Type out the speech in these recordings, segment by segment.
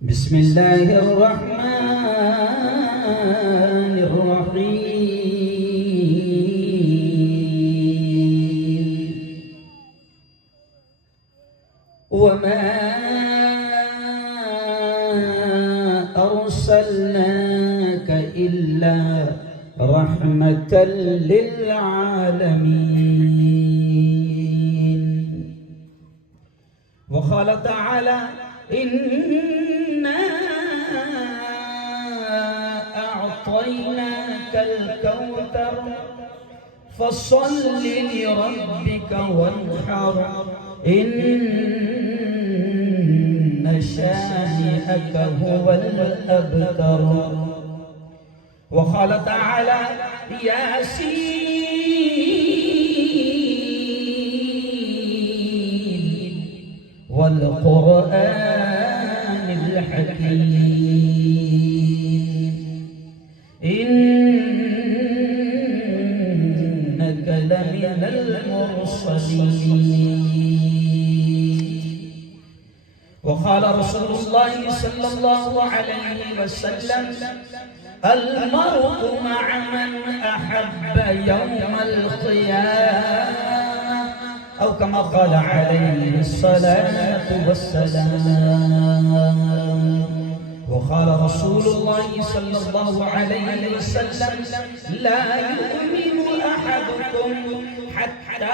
بسم اللہ الرحمن الرحیم وما ارسلناك الا رحمة للعالمين وقال تعالى إنا أعطيناك الكوثر فصل لربك وانحر إن شانئك هو الأبتر وقال تعالى ياسين والقرآن الحكيم إنك لمن المرسلين وقال رسول الله صلى الله عليه وسلم المرء مع من أحب يوم القيامة أو كما قال عليه الصلاة والسلام وقال رسول الله صلى الله عليه وسلم لا يؤمن أحدكم حتى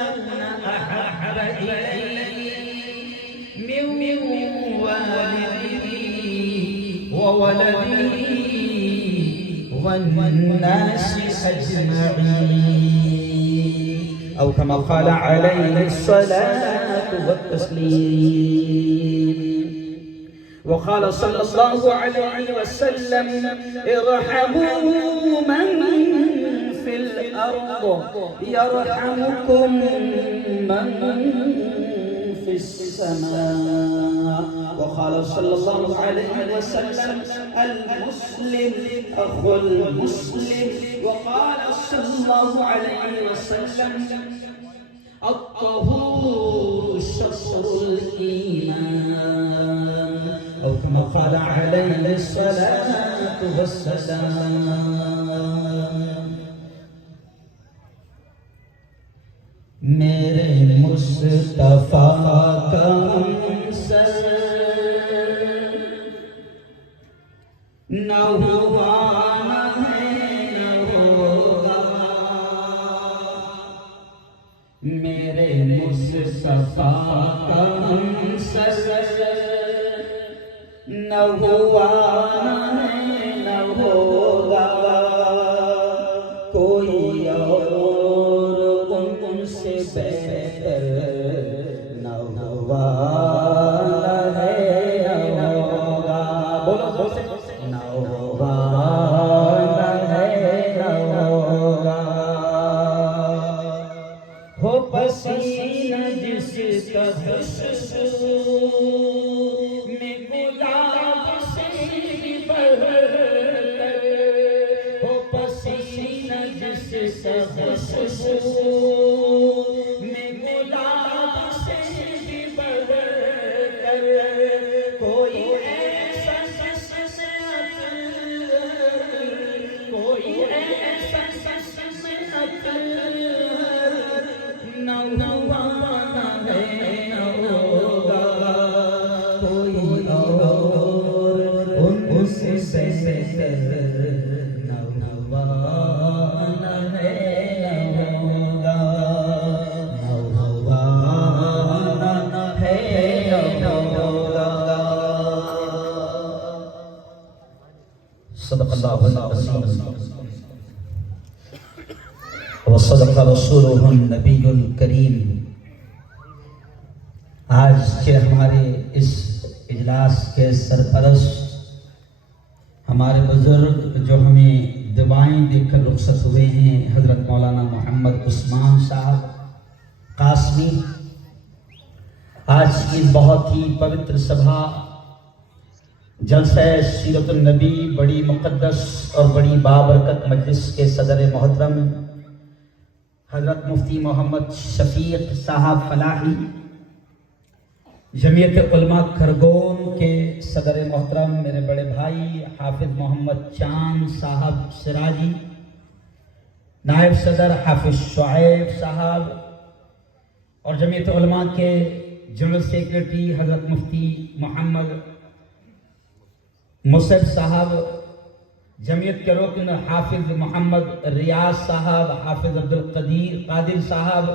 أكون أحب إليه من والده وولده والناس أجمعين أو كما قال عليه الصلاة والتسليم وقال صلى الله عليه وسلم ارحموا من في الأرض يرحمكم من في السماء وقال صلى الله عليه وسلم المسلم أخو المسلم وقال صلى الله عليه وسلم الطهور شطر الإيمان أو كما قال عليه الصلاة والسلام میرے مصطفیٰ کا سر نہ ہوا نہ ہے نہ ہوگا میرے مصطفیٰ کا سر نہ ہوا نہ ہے نہ ہوگا کوئی اور سے بہتر نہ ہوا نہ ہے نہ ہوگا بولو نہ ہوا نہ ہے نہ ہوگا ہو پسینہ جس کا خوشبو میں گلاب سے بھی بڑھ ہو پسینہ جس کا خوشبو صدق اللہ وصدق رسولہ النبی الکریم آج کے ہمارے اس اجلاس کے سرپرست ہمارے بزرگ جو ہمیں دعائیں دے کر رخصت ہوئے ہیں حضرت مولانا محمد عثمان صاحب قاسمی آج کی بہت ہی پوتر سبھا جلسہ سیرت النبی بڑی مقدس اور بڑی بابرکت مجلس کے صدر محترم حضرت مفتی محمد شفیق صاحب فلاحی، جمعیت علماء کھرگون کے صدر محترم میرے بڑے بھائی حافظ محمد چاند صاحب سراجی، نائب صدر حافظ شعیب صاحب، اور جمعیت علماء کے جنرل سیکریٹری حضرت مفتی محمد مصعب صاحب، جمعیت کے رکن حافظ محمد ریاض صاحب، حافظ قادر صاحب،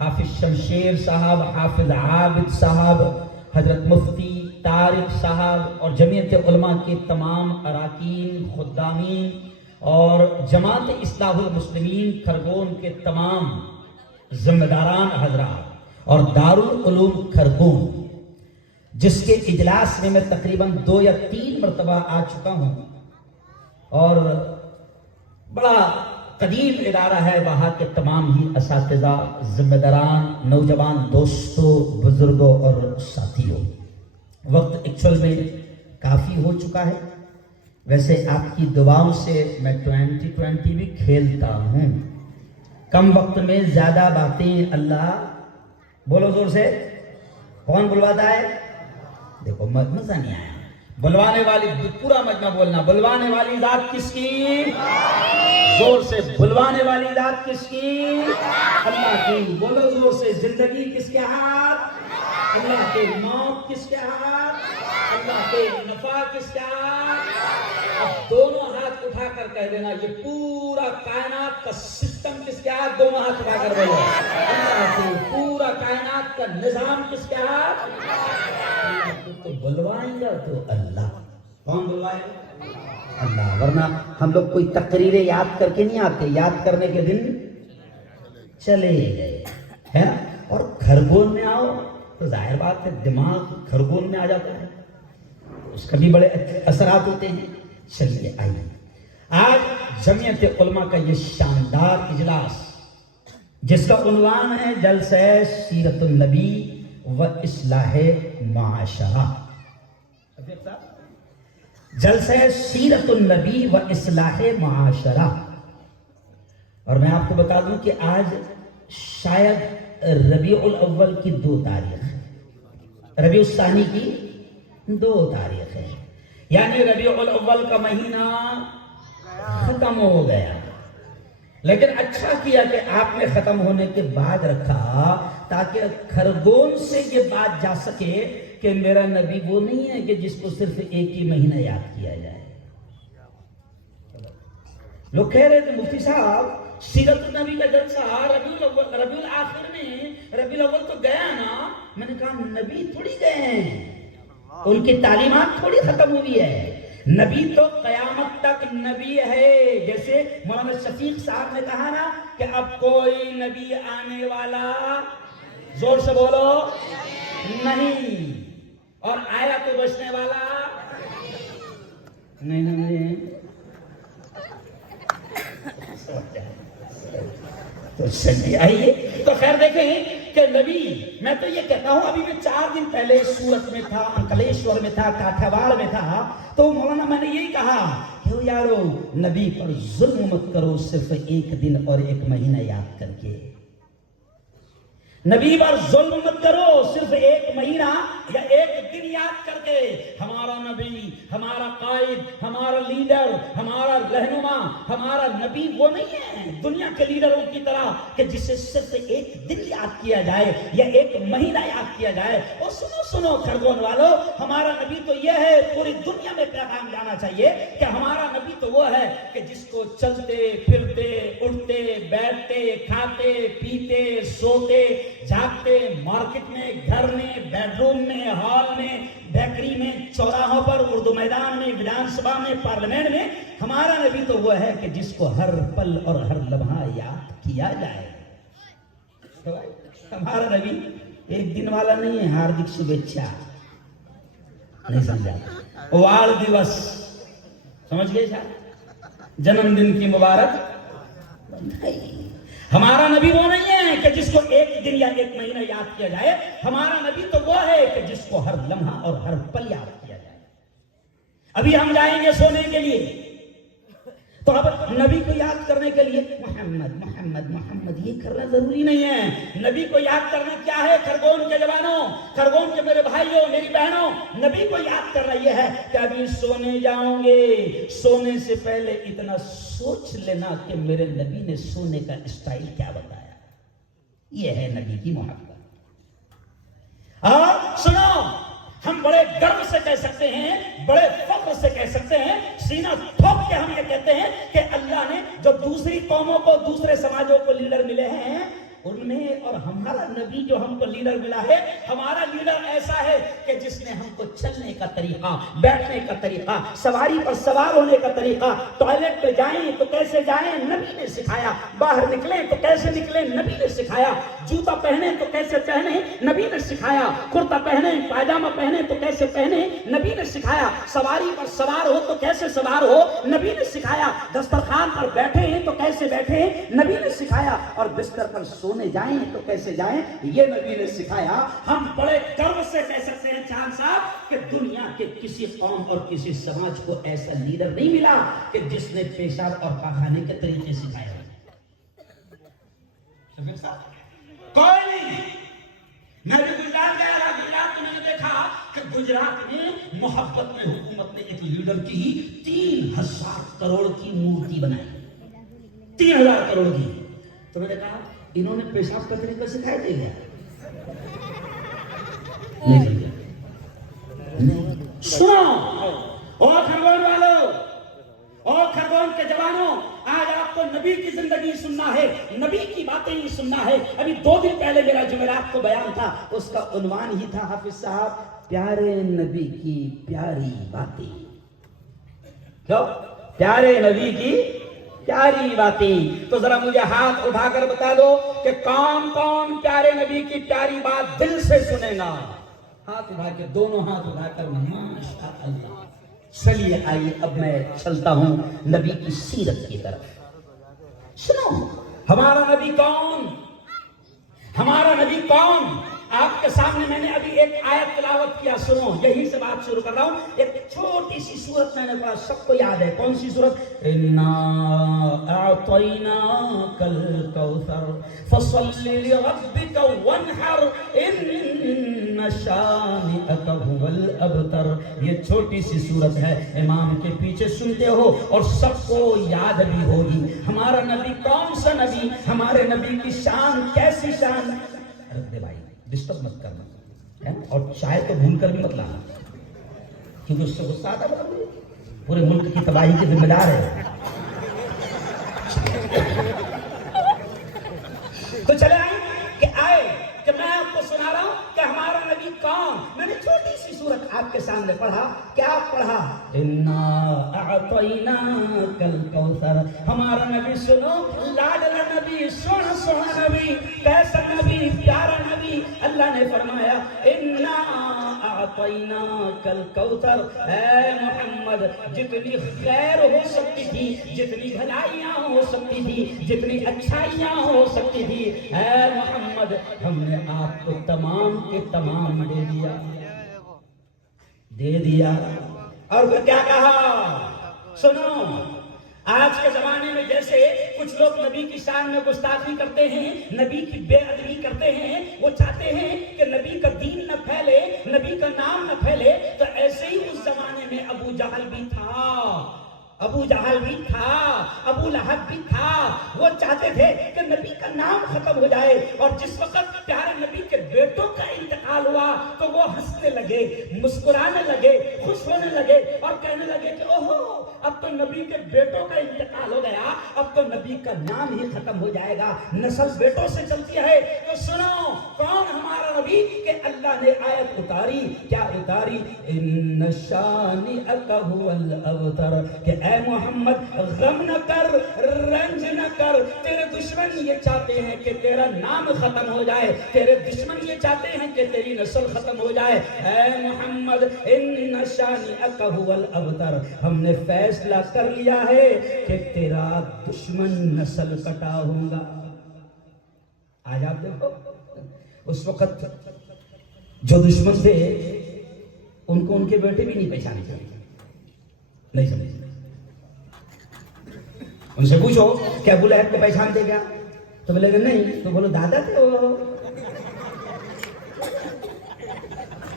حافظ شمشیر صاحب، حافظ عابد صاحب، حضرت مفتی طارق صاحب، اور جمعیت علماء کے تمام اراکین، خدامین اور جماعت اصلاح المسلمین کھرگون کے تمام ذمہ داران حضرات، اور دارالعلوم کھرگون جس کے اجلاس میں تقریباً 2 یا 3 مرتبہ آ چکا ہوں، اور بڑا قدیم ادارہ ہے، وہاں کے تمام ہی اساتذہ، ذمہ داران، نوجوان دوستوں، بزرگوں اور ساتھیوں، وقت ایکچول میں کافی ہو چکا ہے۔ ویسے آپ کی دعاؤں سے میں 2020 بھی کھیلتا ہوں، کم وقت میں زیادہ باتیں اللہ، بولو زور سے، کون بلواتا ہے؟ دیکھو مزہ نہیں آیا، بلوانے والی پورا مجمع بولنا، بلوانے والی ذات کس کی؟ زور سے، بلوانے والی ذات کس کی؟ اللہ کی، بولو زور سے، زندگی کس کے ہاتھ؟ اللہ کے، موت کس کے ہاتھ؟ اللہ کے، نفع کس کے ہاتھ؟ اب دونوں ہاتھ اٹھا کر کہہ دینا، یہ پورا کائنات کا سسٹم کس کے ہاتھ؟ دونوں ہاتھ اٹھا کر بولو، اللہ کے، پورا کائنات کا نظام کس کے ہاتھ؟ تو بلوائیں گا تو اللہ، کون بلوائے گا؟ اللہ، ورنہ ہم لوگ کوئی تقریریں یاد کر کے نہیں آتے، یاد کرنے کے دن چلے گئے، ہے نا؟ اور کھرگون میں آؤ تو ظاہر بات ہے دماغ کھرگون میں آ جاتا ہے، اس کا بھی بڑے اثرات ہوتے ہیں۔ چلیے آئیے، آج جمعیت علماء کا یہ شاندار اجلاس جس کا عنوان ہے جلسہ سیرت النبی و اصلاح معاشرہ، جلسہ سیرت النبی و اصلاح معاشرہ، اور میں آپ کو بتا دوں کہ آج شاید ربیع الاول کی 2 تاریخ، ربیع الثانی کی 2 تاریخ ہے، یعنی ربیع الاول کا مہینہ ختم ہو گیا، لیکن اچھا کیا کہ آپ نے ختم ہونے کے بعد رکھا تاکہ کھرگون سے یہ بات جا سکے کہ میرا نبی وہ نہیں ہے کہ جس کو صرف ایک ہی مہینہ یاد کیا جائے۔ لوگ کہہ رہے تھے مفتی صاحب سیرت النبی کا جلسہ ربیع الاخر میں، ربیع الاول تو گیا نا، میں نے کہا نبی تھوڑی گئے ہیں، ان کی تعلیمات تھوڑی ختم ہوئی ہے، نبی تو قیامت تک نبی ہے، جیسے مولانا شفیق صاحب نے کہا نا کہ اب کوئی نبی آنے والا، زور سے بولو، نہیں، اور آیا تو بچنے والا نہیں۔ تو چلیے آئیے، تو خیر دیکھیں کہ نبی، میں تو یہ کہتا ہوں، ابھی میں 4 دن پہلے سورت میں تھا، انکلیشور میں تھا، کاٹھیاواڑ میں تھا، تو مولانا میں نے یہی کہا کہ یارو نبی پر ظلم مت کرو صرف 1 دن اور 1 مہینہ یاد کر کے، نبی پر ظلم مت کرو صرف 1 مہینہ یا 1 دن یاد کر کے۔ ہمارا نبی، ہمارا قائد، ہمارا لیڈر، ہمارا رہنما، ہمارا نبی وہ نہیں ہے دنیا کے لیڈروں کی طرح کہ جسے صرف 1 دن یاد کیا جائے یا 1 مہینہ یاد کیا جائے۔ اور سنو کھرگون والو، ہمارا نبی تو یہ ہے، پوری دنیا میں پیغام جانا چاہیے کہ ہمارا نبی تو وہ ہے کہ جس کو چلتے پھرتے، اٹھتے بیٹھتے، کھاتے پیتے، سوتے جاگتے، مارکیٹ میں، گھر میں، بیڈ روم میں، ہال میں، بیکری میں، چوراہوں پر، اردو میدان میں، ودھان سبھا میں، پارلیمنٹ میں، ہمارا نبی تو وہ ہے کہ جس کو ہر پل اور ہر لمحہ یاد کیا جائے۔ ہمارا نبی 1 دن والا نہیں ہے، ہاردک شبھیچھا، نہیں سمجھا، وال دیوس سمجھ گئے شاید، جنم دن کی مبارک نہیں۔ ہمارا نبی وہ نہیں ہے کہ جس کو 1 دن یا 1 مہینہ یاد کیا جائے، ہمارا نبی تو وہ ہے کہ جس کو ہر لمحہ اور ہر پل یاد کیا جائے۔ ابھی ہم جائیں گے سونے کے لیے، تو اب نبی کو یاد کرنے کے لیے محمد محمد محمد یہ کرنا ضروری نہیں ہے. نبی کو یاد کرنا کیا ہے؟ خرگون کے جوانوں، خرگون کے میرے بھائیوں، میری بہنوں، نبی کو یاد کرنا یہ ہے کہ ابھی سونے جاؤں گے، سونے سے پہلے اتنا سوچ لینا کہ میرے نبی نے سونے کا اسٹائل کیا بتایا. یہ ہے نبی کی محبت. اور سنو، ہم بڑے گرو سے کہہ سکتے ہیں، بڑے فخر سے کہہ سکتے ہیں، سینہ ٹھوک کے ہم یہ کہتے ہیں کہ اللہ نے جو دوسری قوموں کو، دوسرے سماجوں کو لیڈر ملے ہیں، ان میں اور ہمارا نبی جو ہم کو لیڈر ملا ہے، ہمارا لیڈر ایسا ہے کہ جس نے ہم کو چلنے کا طریقہ، بیٹھنے کا طریقہ، سواری پر سوار ہونے کا طریقہ، ٹوائلٹ پہ جائیں تو کیسے جائیں نبی نے سکھایا، باہر نکلیں تو کیسے نکلیں نبی نے سکھایا، جوتا پہنے تو کیسے پہنے نبی نے سکھایا، کرتا پہنے، پائجامہ پہنے تو کیسے پہنے نبی نے سکھایا، سواری پر سوار ہو تو کیسے سوار ہو نبی نے سکھایا، دسترخوان پر بیٹھے ہیں تو کیسے بیٹھے نبی نے سکھایا، اور بستر پر سونے جائیں تو کیسے جائیں یہ نبی نے سکھایا. ہم بڑے گرو سے کہہ سکتے ہیں چاند صاحب کہ دنیا کے کسی قوم اور کسی سماج کو ایسا لیڈر نہیں ملا کہ جس نے پیشاب اور پاخانے کے طریقے سکھائے. کوئی نہیں. میں بھی گجرات گیا تھا، گجرات میں نے دیکھا کہ گجرات میں محبت میں حکومت نے ایک لیڈر کی 3000 کروڑ کی مورتی بنائی. 3000 کروڑ کی. تو میں نے کہا انہوں نے پیشاب کا طریقہ سکھائے تھے کیا؟ نہیں. سنو اور خرگون والوں اور خرگون کے جوانوں، آج آپ کو نبی کی زندگی سننا ہے، نبی کی باتیں ہی سننا ہے. ابھی 2 دن پہلے میرا جمعرات کو بیان تھا، اس کا عنوان ہی تھا حافظ صاحب پیارے نبی کی پیاری باتیں. کیوں؟ پیارے نبی کی پیاری باتیں. تو ذرا مجھے ہاتھ اٹھا کر بتا دو کہ کون کون پیارے نبی کی پیاری بات دل سے سنے گا. ہاتھ اٹھا کے، دونوں ہاتھ اٹھا کر. ماشاء اللہ. چلیے آئیے اب میں چلتا ہوں نبی کی سیرت کی طرف. سنو ہمارا نبی کون، ہمارا نبی کون. آپ کے سامنے میں نے ابھی ایک آیت تلاوت کیا. سنو، یہی سے بات شروع کر رہا ہوں. ایک چھوٹی سی سورت میں نے پڑھا، سب کو یاد ہے. کون سی سورت؟ اِنَّا أَعْطَيْنَاكَ الْكَوْثَرَ فَصَلِّ لِرَبِّكَ وَانْحَرْ إِنَّ شَانِئَكَ هُوَ الْأَبْتَرُ. یہ چھوٹی سی سورت ہے، امام کے پیچھے سنتے ہو اور سب کو یاد بھی ہوگی. ہمارا نبی کون سا نبی، ہمارے نبی کی شان کیسی شان. ارے بھائی ڈسٹرب مت کرنا، اور چائے تو بھول کر بھی مت لانا، کیونکہ اس سے غصہ آتا ہے، پورے ملک کی تباہی کے ذمہ دار ہے. تو چلے آئے کہ میں آپ کو سنا رہا ہوں کہ ہمارا نبی کون. میں نے چھوٹی سی سورت آپ کے سامنے پڑھا. کیا پڑھا؟ اِنَّا أَعْطَيْنَاكَ الْكَوْثَرَ. ہمارا نبی سنو، لاڈلا نبی، سونا سونا نبی، کیسا نبی، پیارا نبی. اللہ نے فرمایا اِنَّا أَعْطَيْنَاكَ الْكَوْثَرَ. اے محمد، جتنی خیر ہو سکتی تھی، جتنی بھلائیاں ہو سکتی تھی، جتنی اچھائیاں ہو سکتی تھی، اے محمد ہم نے آپ کو تمام کے تمام دے دیا. اور پھر کیا کہا؟ سنو، آج کے زمانے میں جیسے کچھ لوگ نبی کی شان میں گستاخی کرتے ہیں، نبی کی بے ادبی کرتے ہیں، وہ چاہتے ہیں کہ نبی کا دین نہ پھیلے، نبی کا نام نہ پھیلے. تو ایسے ہی اس زمانے میں ابو جہل بھی تھا، ابو جہل بھی تھا، ابو لہب بھی تھا. وہ چاہتے تھے کہ نبی کا نام ختم ہو جائے. اور جس وقت پیارے نبی کے بیٹوں کا انتقال ہوا تو وہ ہنسنے لگے، مسکرانے لگے، خوش ہونے لگے اور کہنے لگے کہ اوہو، اب تو نبی کے بیٹوں کا انتقال ہو گیا، اب تو نبی کا نام ہی ختم ہو جائے گا، نسل بیٹوں سے چلتی ہے. تو سنو کون ہمارا نبی کہ اللہ نے آیت اتاری. کیا اتاری؟ ان شانئک هو الابتر. کہ اے محمد غم نہ کر، رنج نہ کر. تیرے دشمن یہ چاہتے ہیں کہ تیرا نام ختم ہو جائے، تیرے دشمن یہ چاہتے ہیں کہ تیری نسل ختم ہو جائے. اے محمد ان شانئک هو الابتر. ہم نے فیصلہ کر لیا ہے کہ تیرا دشمن نسل کٹا ہوگا. آج آپ دیکھو، اس وقت جو دشمن تھے ان کو ان کے بیٹے بھی نہیں پہچانے چاہیے، نہیں سمجھے. ان سے پوچھو کہ ابو لہب کو پہچانتے کیا؟ تو بولے گا نہیں. تو بولو دادا تھے وہ.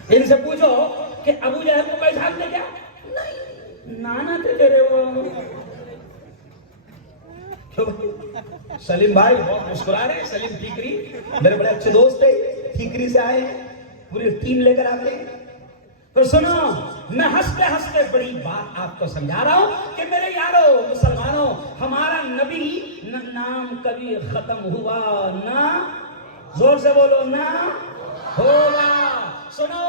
ان سے پوچھو کہ ابو لہب کو پہچانتے کیا؟ نہیں نانا تھے تیرے وہ. سلیم بھائی بہت مسکرا رہے ہیں. سلیم ٹھیکری میرے بڑے اچھے دوست تھے, ٹھیکری سے آئے ہیں, پوری ٹیم لے کر آتے ہیں. تو سنو, میں ہنستے ہنستے بڑی بات آپ کو سمجھا رہا ہوں کہ میرے یارو مسلمانوں, ہمارا نبی نہ نام کبھی ختم ہوا نہ, زور سے بولو, نہ ہوگا. سنو,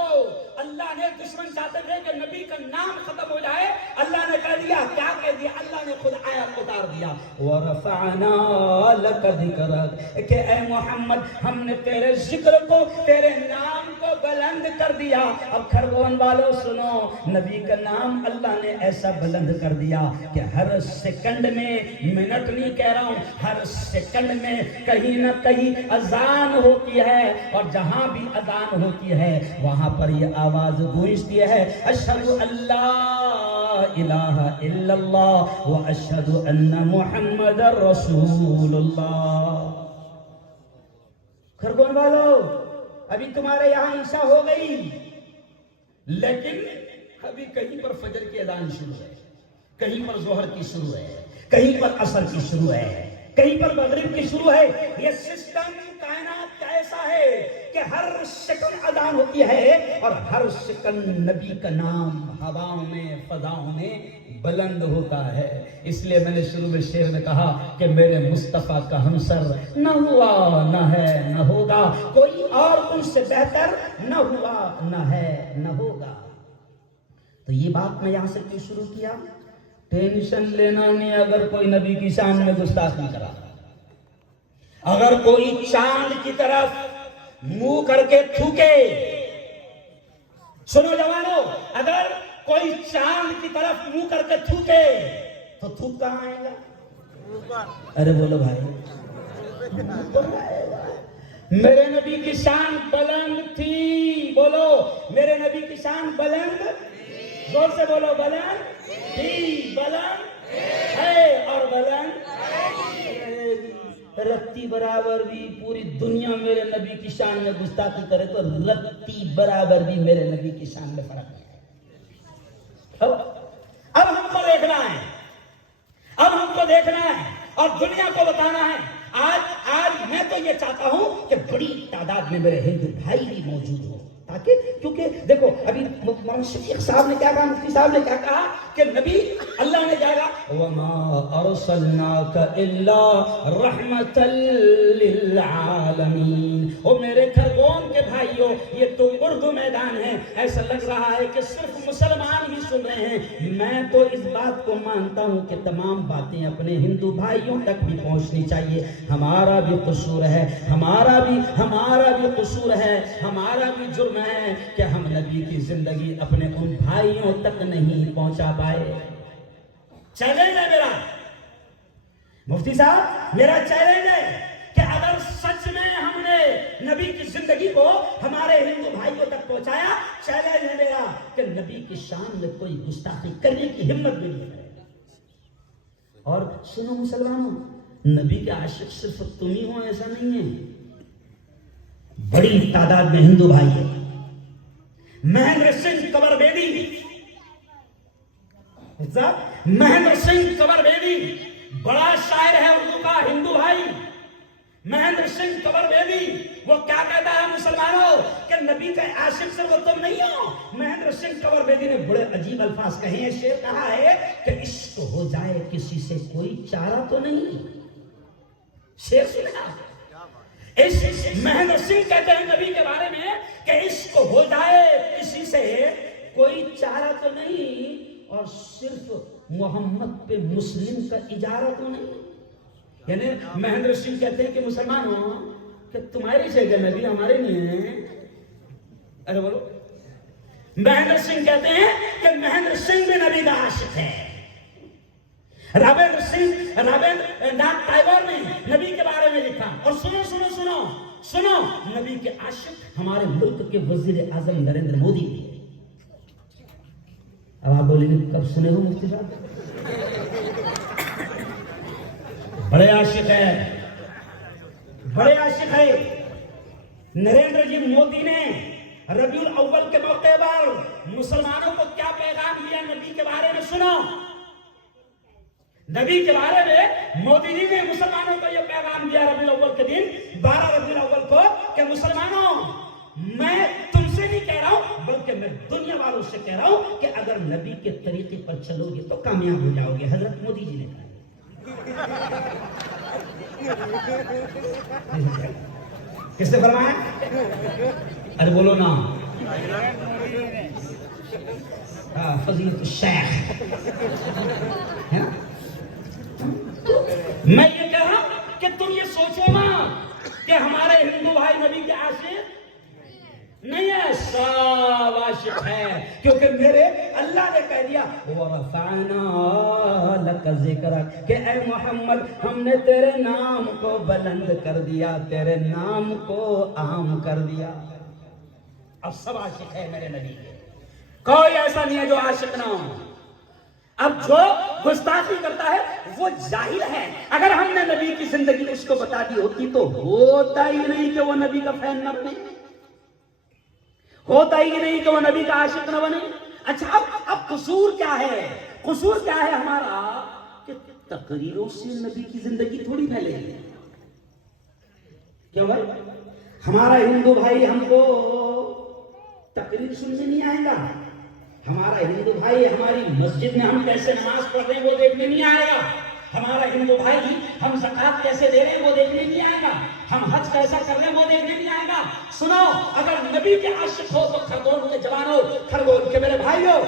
اللہ نے دشمن چاہتے تھے کہ نبی کا نام ختم ہو جائے, اللہ نے کہہ دیا. کیا کہہ دیا؟ اللہ نے خود آیت اتار دیا, وَرَفَعْنَا لَكَ ذِكْرَكَ, کہ اے محمد ہم نے تیرے ذکر کو, تیرے نام کو بلند کر دیا. اب خرگون والوں سنو, نبی کا نام اللہ نے ایسا بلند کر دیا کہ ہر سیکنڈ میں, منٹ نہیں کہہ رہا ہوں, ہر سیکنڈ میں کہیں نہ کہیں اذان ہوتی ہے, اور جہاں بھی اذان ہوتی ہے وہاں پر یہ آواز گونجتی ہے, اشہدو اللہ الہ الا اللہ و اشہدو ان محمد رسول اللہ. خرگون والو, ابھی تمہارے یہاں عشاء ہو گئی, لیکن ابھی کہیں پر فجر کی اذان شروع ہے, کہیں پر ظہر کی شروع ہے, کہیں پر عصر کی شروع ہے, کہیں پر مغرب کی شروع ہے. یہ سسٹم کائنات کا ایسا ہے کہ ہر سیکنڈ اذان ہوتی ہے, اور ہر سیکنڈ نبی کا نام ہواؤں میں, فضاؤں میں بلند ہوتا ہے. اس لیے میں نے شروع میں شعر میں کہا کہ میرے مصطفیٰ کا ہمسر نہ ہوا نہ ہے نہ ہوگا, کوئی اور ان سے بہتر نہ ہوا نہ ہے نہ ہوگا. تو یہ بات میں یہاں سے کیوں شروع کیا؟ ٹینشن لینا نہیں اگر کوئی نبی کی شان میں گستاخی کرا, اگر کوئی چاند کی طرف منہ کر کے تھوکے. سنو جوانو, اگر کوئی چاند کی طرف منہ کر کے تھوکے تو تھوک کہاں آئے گا؟ ارے بولو بھائی, میرے نبی کی شان بلند تھی. بولو, میرے نبی کی شان بلند, زور سے بولو, بلند تھی, بلند ہے اور بلند رتی برابر بھی. پوری دنیا میرے نبی کی شان میں گستاخی کرے تو رتی برابر بھی میرے نبی کی شان میں فرق نہیں ہے. اب ہم کو دیکھنا ہے, اب ہم کو دیکھنا ہے اور دنیا کو بتانا ہے. آج میں تو یہ چاہتا ہوں کہ بڑی تعداد میں میرے ہندو بھائی بھی موجود ہو, تاکہ, کیونکہ دیکھو ابھی مولانا شفیق صاحب نے کیا کہا, مفتی صاحب نے کیا کہا کہ نبی اللہ نے کہا وَمَا أَرْسَلْنَاكَ إِلَّا رَحْمَةً لِلْعَالَمِينَ. او میرے خرگون کے بھائیوں, یہ تو اردو میدان ہے, ایسا لگ رہا ہے کہ صرف مسلمان ہی سن رہے ہیں. میں تو اس بات کو مانتا ہوں کہ تمام باتیں اپنے ہندو بھائیوں تک بھی پہنچنی چاہیے. ہمارا بھی قصور ہے, ہمارا بھی قصور ہے, ہمارا بھی جرم ہے کہ ہم نبی کی زندگی اپنے ان بھائیوں تک نہیں پہنچا پائے. چیلنج ہے میرا مفتی صاحب, میرا چیلنج ہے کہ اگر سچ میں ہم نے نبی کی زندگی کو ہمارے ہندو بھائیوں تک پہنچایا, چیلنج ہے میرا کہ نبی کی شان میں کوئی گستاخی کرنے کی ہمت بھی نہیں ہے. اور سنو مسلمانوں, نبی کے عاشق صرف تم ہی ہو ایسا نہیں ہے, بڑی تعداد میں ہندو بھائی ہیں. مہندر سنگھ کنور بیدی, مہندر سنگھ کنور بیدی بڑا شاعر ہے اردو کا, ہندو بھائی. مہندر سنگھ کنور بیدی وہ کیا کہتا ہے مسلمانوں کہ نبی کا عاشق سے وہ تم نہیں ہو. مہندر سنگھ کنور بیدی نے بڑے عجیب الفاظ کہے ہیں. شعر کہا ہے کہ عشق ہو جائے کسی سے کوئی چارہ تو نہیں. شعر سنا, مہندر سنگھ کہتے ہیں نبی کے بارے میں کہ عشق ہو جائے کسی سے کوئی چارہ تو نہیں, اور صرف محمد پہ مسلم کا اجارہ تو نہیں. یعنی مہندر سنگھ کہتے ہیں کہ مسلمانوں کہ تمہاری جگہ نبی ہمارے نہیں ہیں. ارے بولو, مہندر سنگھ کہتے ہیں کہ مہندر سنگھ بھی نبی کا عاشق ہے. رابندر ناتھ ٹیگور نے نبی کے بارے میں لکھا. اور سنو سنو سنو سنو, نبی کے عاشق ہمارے ملک کے وزیر اعظم نریندر مودی بھی. اب آپ بولیں گے کب سنے ہو مفتی صاحب؟ بڑے عاشق ہیں، بڑے عاشق ہیں۔ نریندر جی مودی نے ربیع الاول کے موقع پر مسلمانوں کو کیا پیغام دیا نبی کے بارے میں سنو۔ نبی کے بارے میں مودی جی نے مسلمانوں کو یہ پیغام دیا ربیع الاول کے دن 12 ربیع الاول کو کہ مسلمانوں، میں تم سے نہیں کہہ رہا ہوں بلکہ میں دنیا والوں سے کہہ رہا ہوں کہ اگر نبی کے طریقے پر چلو گے تو کامیاب ہو جاؤ گے۔ حضرت مودی جی نے کہا کس نے فرمایا؟ ارے بولو نا، فضیلت الشیخ ہے نا۔ میں یہ کہہ رہا ہوں کہ تم یہ سوچو نا کہ ہمارے ہندو بھائی نبی کے عاشق نہیں ہے، سب عاشق ہے، کیونکہ میرے اللہ نے کہہ دیا وَرَفَعْنَا لَكَ ذِكْرَكَ کہ اے محمد ہم نے تیرے نام کو بلند کر دیا، تیرے نام کو عام کر دیا۔ اب سب عاشق ہے میرے نبی کے، کوئی ایسا نہیں ہے جو عاشق نہ ہو۔ اب جو گستاخی کرتا ہے وہ جاہل ہے۔ اگر ہم نے نبی کی زندگی اس کو بتا دی ہوتی تو ہوتا ہی نہیں کہ وہ نبی کا فین نہ بنے، ہوتا ہی نہیں کہ وہ نبی کا عاشق نہ بنے۔ اچھا اب قصور کیا ہے؟ قصور کیا ہے ہمارا کہ تقریروں سے نبی کی زندگی تھوڑی پھیلے گی۔ کیوں بھائی؟ ہمارا ہندو بھائی ہم کو تقریر سننے نہیں آئے گا، ہمارا ہندو بھائی ہماری مسجد میں ہم کیسے نماز پڑھ رہے ہیں وہ دیکھنے نہیں آئے گا، ہمارا ہندو بھائی ہم زکوٰۃ کیسے دے رہے ہیں وہ دیکھنے نہیں آئے گا، ہم حج کیسا کر رہے ہیں وہ دیکھنے نہیں آئے گا۔ سنو، اگر نبی کے عاشق ہو تو خرگون کے جوانوں، خرگون کے میرے بھائیوں،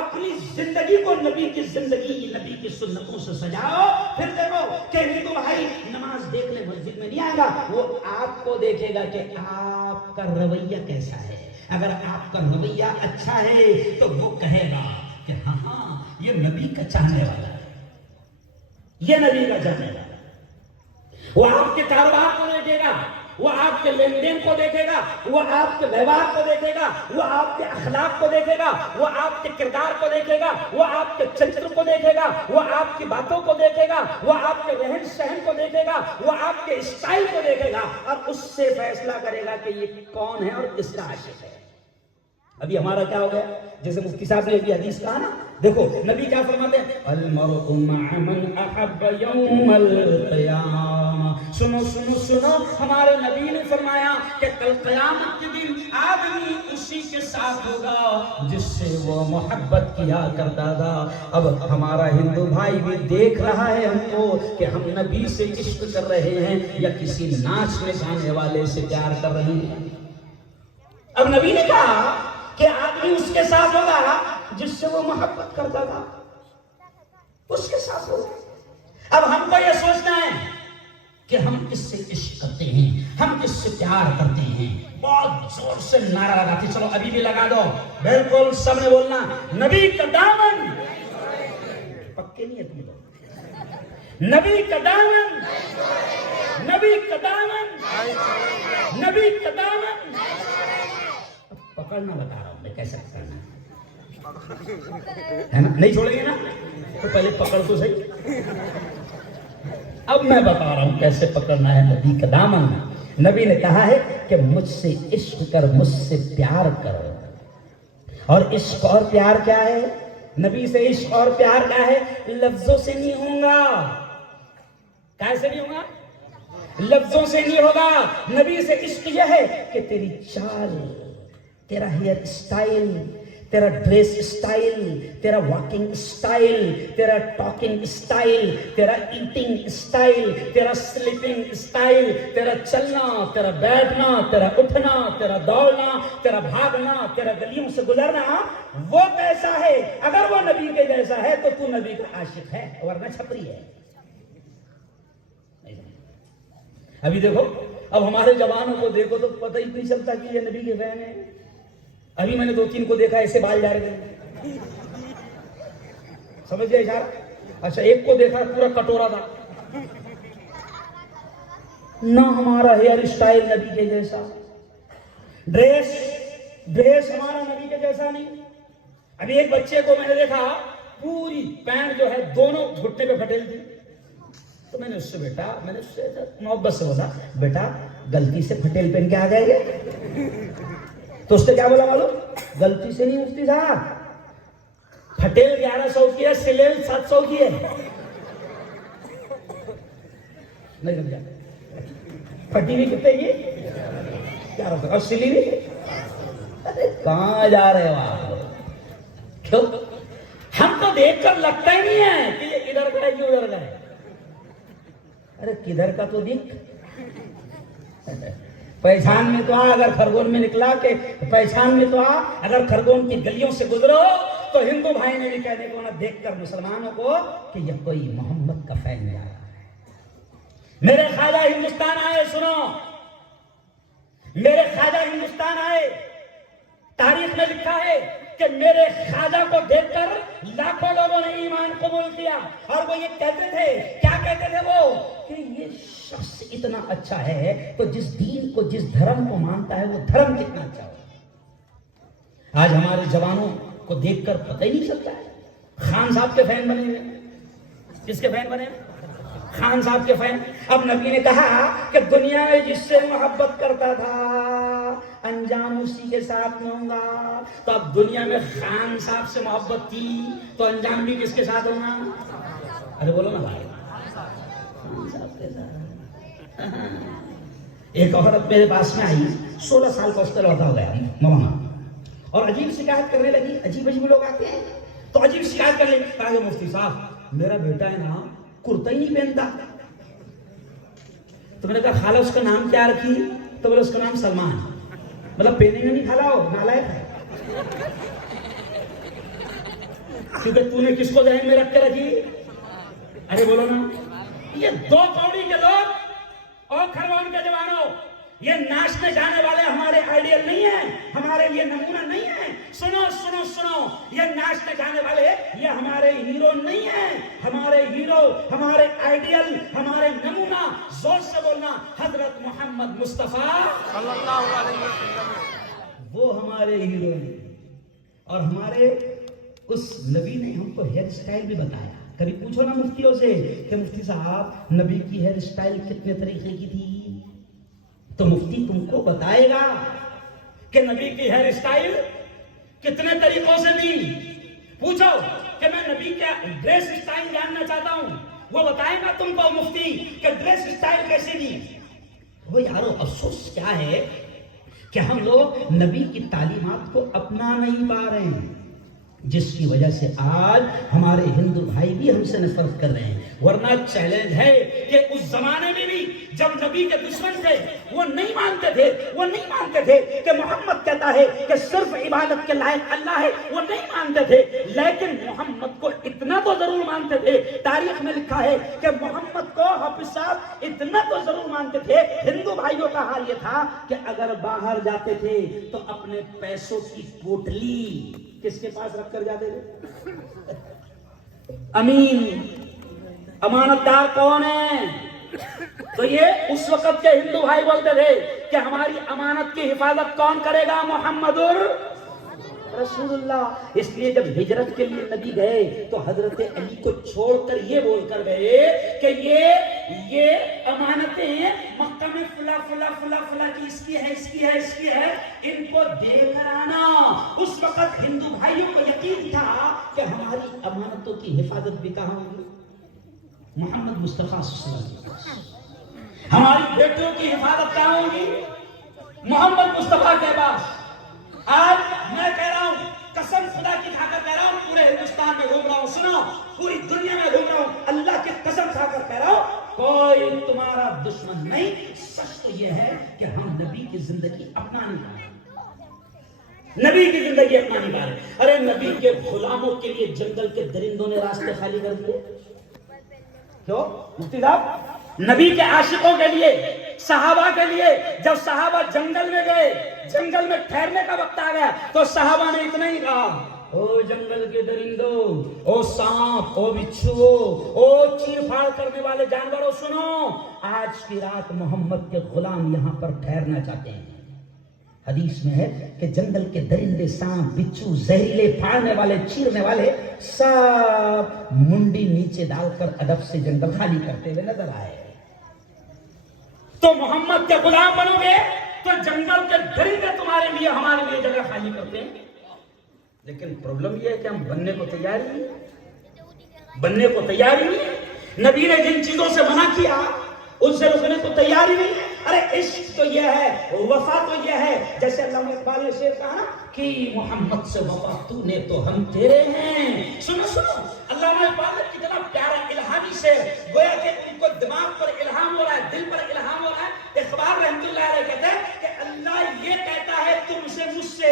اپنی زندگی کو نبی کی زندگی، نبی کی سنتوں سے سجاؤ۔ پھر دیکھو کہ ہندو بھائی نماز دیکھ لے مسجد میں نہیں آئے گا، وہ آپ کو دیکھے گا کہ آپ کا رویہ کیسا ہے۔ اگر آپ کا رویہ اچھا ہے تو وہ کہے گا کہ ہاں یہ نبی کا چاہنے والا ہے، یہ نبی کا چاہنے والا ہے۔ وہ آپ کے کاروبار کو دیکھے گا، وہ آپ کے لین دین کو دیکھے گا، وہ آپ کے ویوہار کو دیکھے گا، وہ آپ کے اخلاق کو دیکھے گا، وہ آپ کے کردار کو دیکھے گا، وہ آپ کے چرچر کو دیکھے گا، وہ آپ کی باتوں کو دیکھے گا، وہ آپ کے رہن سہن کو دیکھے گا، وہ آپ کے اسٹائل کو دیکھے گا، اور اس سے فیصلہ کرے گا کہ یہ کون ہے اور کس کا عاشق ہے۔ ابھی ہمارا کیا ہو گیا؟ جیسے مفتی صاحب نے ابھی حدیث کہا نا، دیکھو نبی کیا فرماتے ہیں؟ المرء مع من احب یوم القیامہ۔ سنو سنو سنو، ہمارے نبی نے فرمایا کہ کل قیامت کے دن آدمی اسی کے ساتھ ہوگا جس سے وہ محبت کیا کرتا تھا۔ اب ہمارا ہندو بھائی بھی دیکھ رہا ہے ہم کو کہ ہم نبی سے عشق کر رہے ہیں یا کسی ناچ میں گانے والے سے پیار کر رہے ہیں۔ اب نبی نے کہا کہ آدمی اس کے ساتھ ہوگا جس سے وہ محبت کرتا تھا، اس کے ساتھ ہوگا۔ اب ہم کو یہ سوچنا ہے کہ ہم کس سے عشق کرتے ہیں، ہم کس سے پیار کرتے ہیں۔ بہت زور سے نعرہ لگاتے، چلو ابھی بھی لگا دو، بالکل سب نے بولنا نبی کا دامن، پکے نہیں ہے تم لوگ، نبی کا دامن، نبی کا دامن، نبی کا دامن پکڑنا بتا رہا ہوں میں کیسے پکڑنا ہے نا، نہیں چھوڑیں گے نا تو پہلے پکڑ تو صحیح۔ اب میں بتا رہا ہوں کیسے پکڑنا ہے نبی کا دامن۔ نبی نے کہا ہے کہ مجھ سے عشق کر، مجھ سے پیار کر۔ اور عشق اور پیار کیا ہے؟ نبی سے عشق اور پیار کیا ہے؟ لفظوں سے نہیں ہوگا۔ کیسے نہیں ہوگا؟ لفظوں سے نہیں ہوگا۔ نبی سے عشق یہ ہے کہ تیری چال، تیرا ہیئر اسٹائل، تیرا ڈریس اسٹائل، تیرا واکنگ اسٹائل، تیرا ٹاکنگ اسٹائل، تیرا ایٹنگ اسٹائل، تیرا سلیپنگ اسٹائل، تیرا چلنا، تیرا بیٹھنا، تیرا اٹھنا، تیرا دوڑنا، تیرا بھاگنا، تیرا گلیوں سے گزرنا، وہ کیسا ہے؟ اگر وہ نبی کے جیسا ہے تو تو نبی کا عاشق ہے، ورنہ چھپری ہے۔ ابھی دیکھو، اب ہمارے جوانوں کو دیکھو تو پتہ ہی نہیں چلتا کہ یہ نبی کے فین ہے۔ ابھی میں نے 2-3 کو دیکھا ایسے بال جا رہے تھے، سمجھ گئے اشارہ؟ اچھا ایک کو دیکھا پورا کٹورا تھا، نہ ہمارا ہیئر اسٹائل نبی کے جیسا، ڈریس ہمارا نبی کے جیسا نہیں۔ ابھی ایک بچے کو میں نے دیکھا پوری پینٹ جو ہے دونوں گھٹنے پہ پھٹیل تھی، تو تو میں نے اس سے محبت سے بولا بیٹا غلطی سے پٹیل پہن کے آ گئے گے؟ تو اس نے کیا بولا معلوم؟ غلطی سے نہیں مفتی صاحب، پٹیل 1100 کی ہے، سلیل 700 کی ہے. نہیں سمجھا؟ پھٹی بھی کتنے کی 1100 اور سلی بھی. کہاں جا رہے ہو آپ؟ کیوں؟ ہم تو دیکھ کر لگتا ہی نہیں ہے کہ یہ کدھر کا ہے کہ ادھر کا ہے. ارے کدھر کا تو دیکھ، پہچان میں تو آ. اگر خرگون میں نکلا کہ پہچان میں تو آ. اگر خرگون کی گلیوں سے گزرو تو ہندو بھائی نے بھی کہنے کو نہ دیکھ کر مسلمانوں کو کہ یہ کوئی محمد کا فین آیا ہے. میرے خواجہ ہندوستان آئے، سنو، میرے خواجہ ہندوستان آئے. تاریخ میں لکھا ہے کہ میرے خواجہ کو دیکھ کر لاکھوں لوگوں نے ایمان قبول کیا. اور وہ یہ کہتے تھے، کیا کہتے تھے وہ؟ کہ یہ شخص اتنا اچھا ہے تو جس دین کو، جس دھرم کو مانتا ہے وہ دھرم کتنا اچھا ہو. آج ہمارے جوانوں کو دیکھ کر پتہ ہی نہیں چلتا ہے. خان صاحب کے فین بنے ہوئے. کس کے فین بنے؟ خان صاحب کے فین. اب نبی نے کہا کہ دنیا میں جس سے محبت کرتا تھا انجام اسی کے ساتھ میں ہوں گا. تو اب دنیا میں خان صاحب سے محبت تھی تو انجام بھی کس کے ساتھ ہونا؟ ارے بولو نا بھائی، خان صاحب کے ساتھ. ایک عورت میرے پاس میں آئی، 16 سال کا اس کا لڑکا ہو گیا مولانا، اور عجیب شکایت کرنے لگی. عجیب عجیب لوگ آتے ہیں تو عجیب شکایت کرنے لگی. کہا کہ مفتی صاحب میرا بیٹا ہے نا کرتا ہی نہیں پہنتا. تو میں نے کہا خالہ اس کا نام کیا رکھی؟ تو بولے اس کا نام سلمان. مطلب پہنے میں نہیں کھالا ہو، نالائق ہے. کیونکہ تو نے کس کو ذہن میں رکھ کے رکھی؟ ارے بولو نا. یہ 2 پوڑی کے لوگ اور خرگون کے جوانوں، یہ ناچنے جانے والے ہمارے آئیڈیل نہیں ہیں، ہمارے لیے نمونہ نہیں ہیں. سنو سنو سنو، یہ ناچنے جانے والے یہ ہمارے ہیرو نہیں ہیں. ہمارے ہیرو، ہمارے آئیڈیل، ہمارے نمونہ، زور سے بولنا، حضرت محمد مصطفیٰ صلی اللہ علیہ وسلم، وہ ہمارے ہیرو ہیں. اور ہمارے اس نبی نے ہم کو ہیئر سٹائل بھی بتایا. کبھی پوچھو نا مفتیوں سے کہ مفتی صاحب نبی کی ہیئر سٹائل کتنے طریقے کی تھی، تو مفتی تم کو بتائے گا کہ نبی کی ہیئر سٹائل کتنے طریقوں سے تھی. پوچھو کہ میں نبی کا ڈریس سٹائل جاننا چاہتا ہوں، وہ بتائے گا تم کو مفتی کہ ڈریس سٹائل کیسی تھی. وہ یارو افسوس کیا ہے کہ ہم لوگ نبی کی تعلیمات کو اپنا نہیں پا رہے ہیں، جس کی وجہ سے آج ہمارے ہندو بھائی بھی ہم سے نفرت کر رہے ہیں. ورنہ چیلنج ہے کہ اس زمانے میں بھی جب نبی کے دشمن تھے وہ نہیں مانتے تھے کہ محمد کہتا ہے کہ صرف عبادت کے لائق اللہ ہے. وہ نہیں مانتے تھے، لیکن محمد کو اتنا تو ضرور مانتے تھے. تاریخ میں لکھا ہے کہ محمد کو حافظ صاحب اتنا تو ضرور مانتے تھے. ہندو بھائیوں کا حال یہ تھا کہ اگر باہر جاتے تھے تو اپنے پیسوں کی پوٹلی کس کے پاس رکھ کر جاتے تھے؟ امین، امانت دار کون ہے؟ تو یہ اس وقت کے ہندو بھائی بولتے تھے کہ ہماری امانت کی حفاظت کون کرے گا؟ محمد رسول اللہ. اس لیے جب ہجرت کے لیے نبی گئے تو حضرت علی کو چھوڑ کر یہ بول کر گئے کہ یہ امانتیں مکہ میں فلا فلا فلا فلا کی اس کی ہے ان کو دے کر آنا. اس وقت ہندو بھائیوں کو یقین تھا کہ ہماری امانتوں کی حفاظت بھی کہاں ہوگی؟ محمد مصطفیٰ صلی اللہ علیہ وسلم. ہماری بیٹیوں کی حفاظت کہاں ہوگی؟ محمد مصطفیٰ کے پاس. آج میں کہہ رہا ہوں، قسم خدا کی کھا کر کہہ رہا ہوں، پورے ہندوستان میں گھوم رہا ہوں، سنو، پوری دنیا میں گھوم رہا ہوں، اللہ کی قسم کھا کر کہہ رہا ہوں، کوئی تمہارا دشمن نہیں. سچ تو یہ ہے کہ ہم نبی کی زندگی اپنا نہیں پا رہے. نبی کی زندگی اپنا نہیں پا رہے. ارے نبی کے غلاموں کے لیے جنگل کے درندوں نے راستے خالی کر دیے. کیوں مفتی صاحب؟ نبی کے عاشقوں کے لیے، صحابہ کے لیے. جب صحابہ جنگل میں گئے، جنگل میں ٹھہرنے کا وقت آ گیا تو صحابہ نے اتنا ہی کہا، او جنگل کے درندوں، او سانپ، او بچھو، او چیر پھاڑ کرنے والے جانوروں، سنو، آج کی رات محمد کے غلام یہاں پر ٹھہرنا چاہتے ہیں. حدیث میں ہے کہ جنگل کے درندے، سانپ، بچھو، زہریلے، پھاڑنے والے، چیرنے والے سب منڈی نیچے ڈال کر ادب سے جنگل خالی کرتے ہوئے نظر آئے. تو محمد کے غلام بنو گے تو جنگل کے درندے تمہارے لیے ہمارے لیے جگہ خالی کرتے ہیں. لیکن پرابلم یہ ہے کہ ہم بننے کو تیار ہی نہیں، بننے کو تیار ہی نہیں. نبی نے جن چیزوں سے منع کیا ان سے رکنے کو تیار ہی نہیں. ارے عشق تو یہ ہے، وفا تو یہ ہے، جیسے علامہ اقبال نے شعر کہا نا کہ محمد سے وفا تو نے تو ہم تیرے ہیں. سنو سنو، علامہ اقبال نے کتنا پیارا الہامی شعر، گویا کہ ان کو دماغ پر الہام ہو رہا ہے، دل پر الہام ہو رہا ہے. اقبال رحمۃ اللہ علیہ کہتے ہیں کہ اللہ یہ کہتا ہے تم سے مجھ سے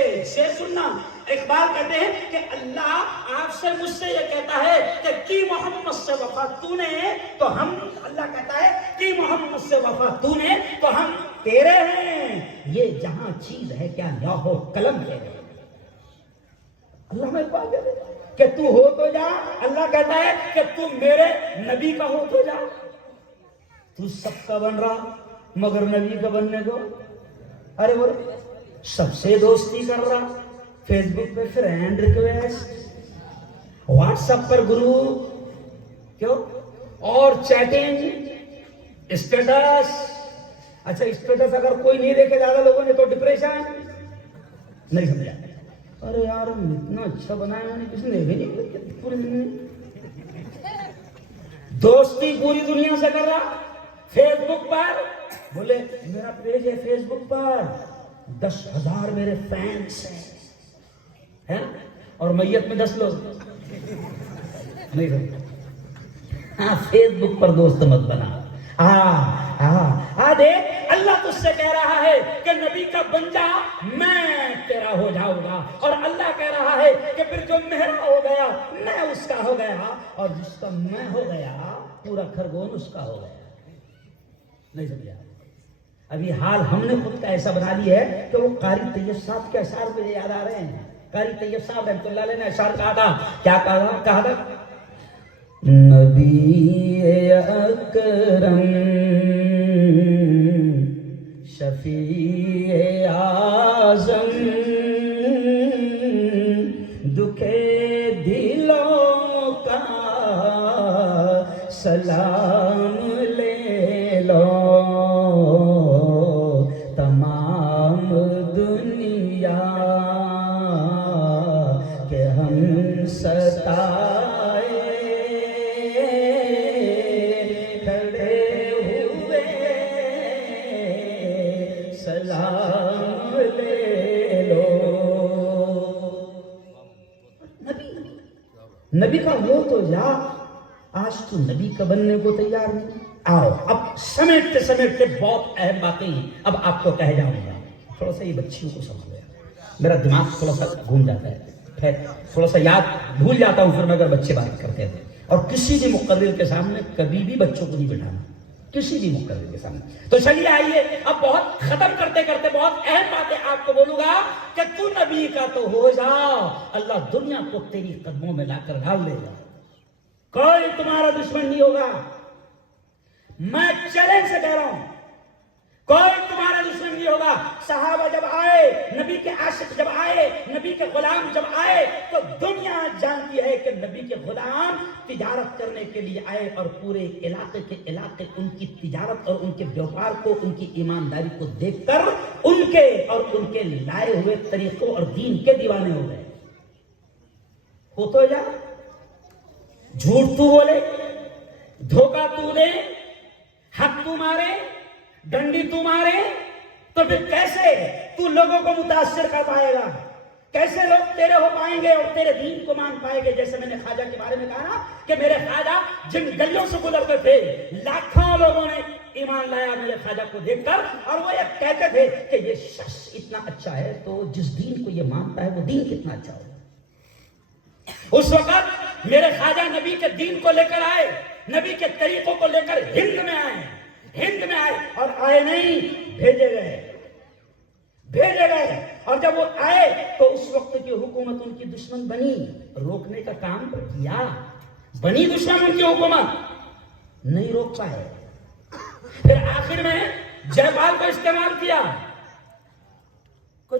سننا. اقبال کہتے ہیں کہ اللہ آپ سے مجھ سے یہ کہتا ہے کہ کی محمد سے وفا تو نے تو ہم، اللہ کہتا ہے کہ محمد سے وفا تو نے تو ہم تیرے ہیں. یہ جہاں چیز ہے کیا لوح و قلم ہے. اللہ میں اقبال کہتے ہیں کہ تو ہو تو جا، اللہ کہتا ہے کہ تو میرے نبی کا ہو تو جا. تو سب کا بن رہا مگر نبی کا بننے کو، ارے وہ سب سے دوستی کر رہا، فیس بک پہ فرینڈ ریکویسٹ، واٹس ایپ پر گروپ، کیوں اور چیٹنگ، اسٹیٹس. اچھا اسٹیٹس اگر کوئی نہیں دیکھے زیادہ لوگوں نے تو ڈپریشن. نہیں سمجھا؟ ارے یار ہم اتنا اچھا بنایا کسی نے بھی نہیں، پوری دنیا دوستی پوری دنیا سے کر رہا. فیس بک پر بولے میرا پیج ہے فیس بک پر 10,000 میرے فینس ہیں اور میت میں 10 لوگ. نہیں سمجھا؟ ہاں فیس بک پر دوست مت بنا. دیکھ اللہ تجھ سے کہہ رہا ہے کہ نبی کا بن جا، میں تیرا ہو جاؤں گا. اور اللہ کہہ رہا ہے کہ پھر جو میرا ہو گیا میں اس کا ہو گیا، اور جس کا میں ہو گیا پورا خرگون اس کا ہو گیا. نہیں سمجھا؟ ابھی حال ہم نے خود کا ایسا بنا لیا ہے کہ وہ قاری طیب صاحب کے اشعار مجھے یاد آ رہے ہیں. قاری طیب صاحب رحمۃ اللہ علیہ نے اشعار کہا تھا، کیا کہا تھا؟ نبی اکرم شفیع اعظم دکھے دلوں کا سلام لے لو، تمام دنیا کے ہم ستائے کھڑے ہوئے سلام لے لو. نبی کا ہو تو جا، آج تو نبی کا بننے کو تیار نہیں. آؤ اب سمیٹتے بہت اہم باتیں ہیں اب آپ کو کہہ جاؤں گا. تھوڑا سا یہ بچیوں کو سمجھ لیا، میرا دماغ تھوڑا سا گھوم جاتا ہے، پھر تھوڑا سا یاد بھول جاتا ہوں پھر میں اگر بچے بات کرتے ہیں. اور کسی بھی مقرر کے سامنے کبھی بھی بچوں کو نہیں بٹھانا، کسی بھی مقرر کے سامنے. تو چلیے آئیے اب بہت ختم کرتے بہت اہم باتیں آپ کو بولوں گا کہ تو نبی کا تو ہو جا، اللہ دنیا کو تیری قدموں میں لا کر ڈال دے گا. کوئی تمہارا دشمن نہیں ہوگا، میں چیلنج سے کہہ رہا ہوں، کوئی تمہارا دشمن نہیں ہوگا. صحابہ جب آئے، نبی کے عاشق جب آئے، نبی کے غلام جب آئے تو دنیا جانتی ہے کہ نبی کے غلام تجارت کرنے کے لیے آئے، اور پورے علاقے ان کی تجارت اور ان کے بیوپار کو، ان کی ایمانداری کو دیکھ کر ان کے لائے ہوئے طریقوں اور دین کے دیوانے ہو گئے. ہو تو جا، جھوٹ تو بولے، دھوکہ تو دے، حق تو مارے، ڈنڈی تو مارے، تو پھر کیسے تو لوگوں کو متاثر کر پائے گا؟ کیسے لوگ تیرے ہو پائیں گے اور تیرے دین کو مان پائیں گے؟ جیسے میں نے خواجہ کے بارے میں کہا نا کہ میرے خواجہ جن گلیوں سے گزرتے تھے لاکھوں لوگوں نے ایمان لایا میرے خواجہ کو دیکھ کر، اور وہ یہ کہتے تھے کہ یہ شخص اتنا اچھا ہے تو جس دین کو یہ مانتا ہے وہ دین کتنا اچھا ہو. اس وقت میرے خواجہ نبی کے دین کو لے کر آئے، نبی کے طریقوں کو لے کر ہند میں آئے اور آئے نہیں، بھیجے گئے. اور جب وہ آئے تو اس وقت کی حکومت ان کی دشمن بنی، روکنے کا کام کیا، بنی دشمن ان کی حکومت، نہیں روک پائے. پھر آخر میں جے پال کو استعمال کیا.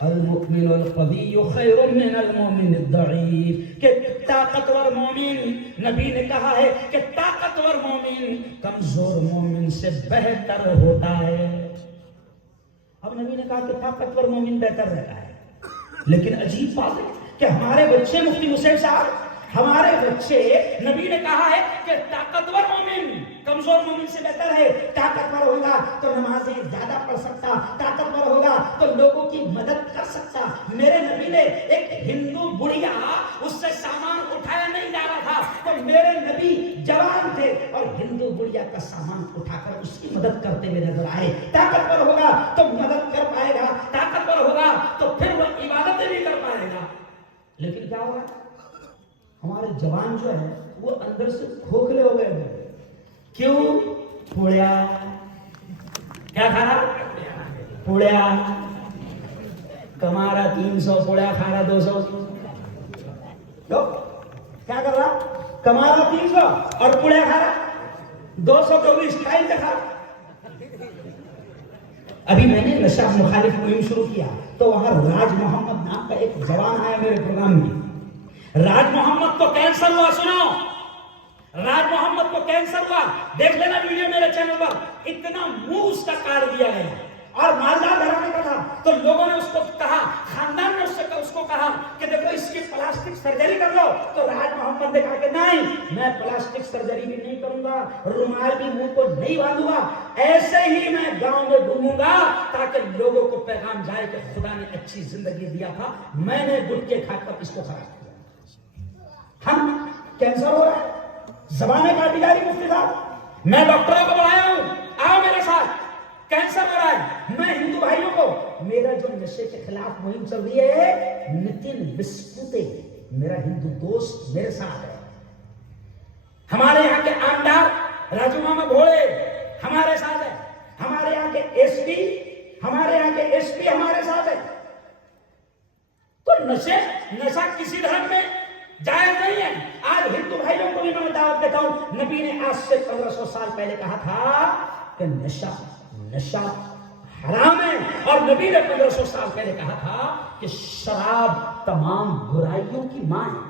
المؤمن القوی خیر من المؤمن الضعیف، کہ طاقتور مومن، نبی نے کہا ہے کہ طاقتور مومن کمزور مومن سے بہتر ہوتا ہے۔ اب نبی نے کہا کہ طاقتور مومن بہتر رہتا ہے، لیکن عجیب بات ہے کہ ہمارے بچے مفتی حسین صاحب، ہمارے بچے، نبی نے کہا ہے کہ طاقتور مومن کمزور مومن سے بہتر ہے، طاقتور ہوگا تو نمازیں زیادہ پڑھ سکتا، طاقتور ہوگا تو لوگوں کی مدد کر سکتا۔ میرے نبی نے ایک ہندو بڑھیا اس سے سامان اٹھایا نہیں جا رہا تھا تو میرے نبی جوان تھے اور ہندو بڑھیا کا سامان اٹھا کر اس کی مدد کرتے ہوئے نظر آئے۔ طاقتور ہوگا تو مدد کر پائے گا، طاقتور ہوگا تو پھر وہ عبادتیں بھی کر پائے گا۔ لیکن کیا ہوگا، ہمارے جوان جو ہے وہ اندر سے کھوکھلے ہو گئے ہیں۔ کیوں؟ پوڑیا کیا کھا رہا؟ پوڑیا کما رہا 300، پوڑیا کھا رہا 200۔ کیا کر رہا؟ کما رہا 300 اور پوڑیا کھا رہا 200 کو بھی اسٹائل دکھا۔ ابھی میں نے نشہ مخالف مہم شروع کیا تو وہاں راج محمد نام کا ایک جوان آیا میرے پروگرام میں۔ راج محمد کو کینسر ہوا، سنو، راج محمد کو کینسر ہوا، دیکھ لینا ویڈیو میرے چینل پر، اتنا منہ اس کا کاٹ دیا گیا اور مالدار گھرانے کا تھا تو لوگوں نے اس کو کہا، خاندان نے اس کو کہا کہ دیکھو اس کی پلاسٹک سرجری کر لو، تو راج محمد نے کہا کہ نہیں، میں پلاسٹک سرجری بھی نہیں کروں گا، رومال بھی منہ کو نہیں باندھوں گا، ایسے ہی میں گاؤں میں گھوموں گا تاکہ لوگوں کو پیغام جائے کہ خدا نے اچھی زندگی دیا تھا، میں نے گٹکے کھا کر اس کو خراب کیا۔ ہم کینسر ہو رہا ہے، زبانیں کاٹی جا رہی مفتی صاحب، میں ڈاکٹروں کو بلایا ہوں، آؤ میرے ساتھ، کینسر ہو رہا ہے۔ میں ہندو بھائیوں کو، میرا جو نشے کے خلاف مہم چل رہی ہے، نتن بسکوتے میرا ہندو دوست میرے ساتھ ہے، ہمارے یہاں کے آمدار راجو ماما بھوڑے ہمارے ساتھ ہے، ہمارے یہاں کے ایس پی ہمارے ساتھ ہے۔ تو نشہ کسی دھرم میں جائز نہیں ہے۔ آج ہندو بھائیوں کو بھی میں دعوت دیتا ہوں، نبی نے آج سے 1500 سال پہلے کہا تھا کہ نشہ حرام ہے، اور نبی نے 1500 سال پہلے کہا تھا کہ شراب تمام برائیوں کی ماں ہے۔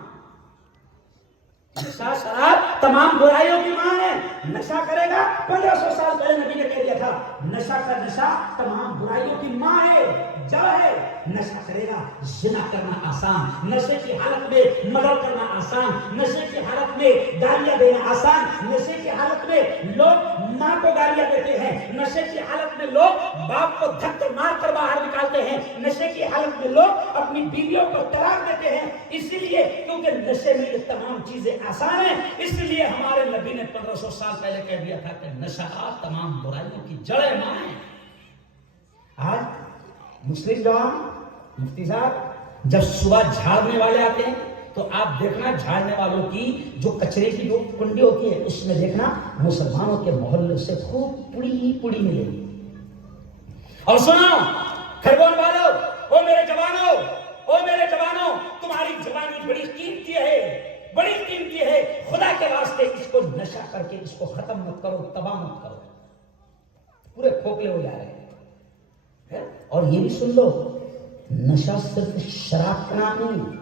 شراب تمام برائیوں کی ماں ہے، نشہ کرے گا، 1500 سال پہلے نبی نے کہہ دیا تھا، نشہ تمام برائیوں کی ماں ہے، جڑ ہے۔ نشہ کرے گا، زنا کرنا آسان، نشے کی حالت میں مرڈر کرنا آسان، نشے کی حالت میں گالیاں دینا آسان، نشے کی حالت میں لوگ ماں کو گالیاں دیتے ہیں، نشے کی حالت میں لوگ باپ کو دھکے مار کر باہر نکالتے ہیں، نشے کی حالت میں لوگ اپنی بیویوں کو طلاق دیتے ہیں، اسی لیے کیونکہ نشے میں یہ تمام چیزیں آسان ہیں، اس لیے ہمارے نبی نے 1500 سال پہلے کہہ دیا تھا کہ نشہ تمام برائیوں کی جڑ ماں ہے۔ آج مسلم جوان مفتی صاحب جب صبح جھاڑنے والے آتے ہیں تو آپ دیکھنا جھاڑنے والوں کی جو کچرے کی جو کنڈی ہوتی ہے اس میں دیکھنا مسلمانوں کے محلے سے خوب پڑی ملے گی۔ اور سنو خرگون والو، او میرے جوانوں، تمہاری جوانی بڑی قیمتی ہے، خدا کے واسطے اس کو نشہ کر کے اس کو ختم مت کرو، تباہ مت کرو، پورے کھوکھلے ہو جا رہے ہیں۔ اور یہ بھی سن لو، نشہ صرف شراب کا نام نہیں۔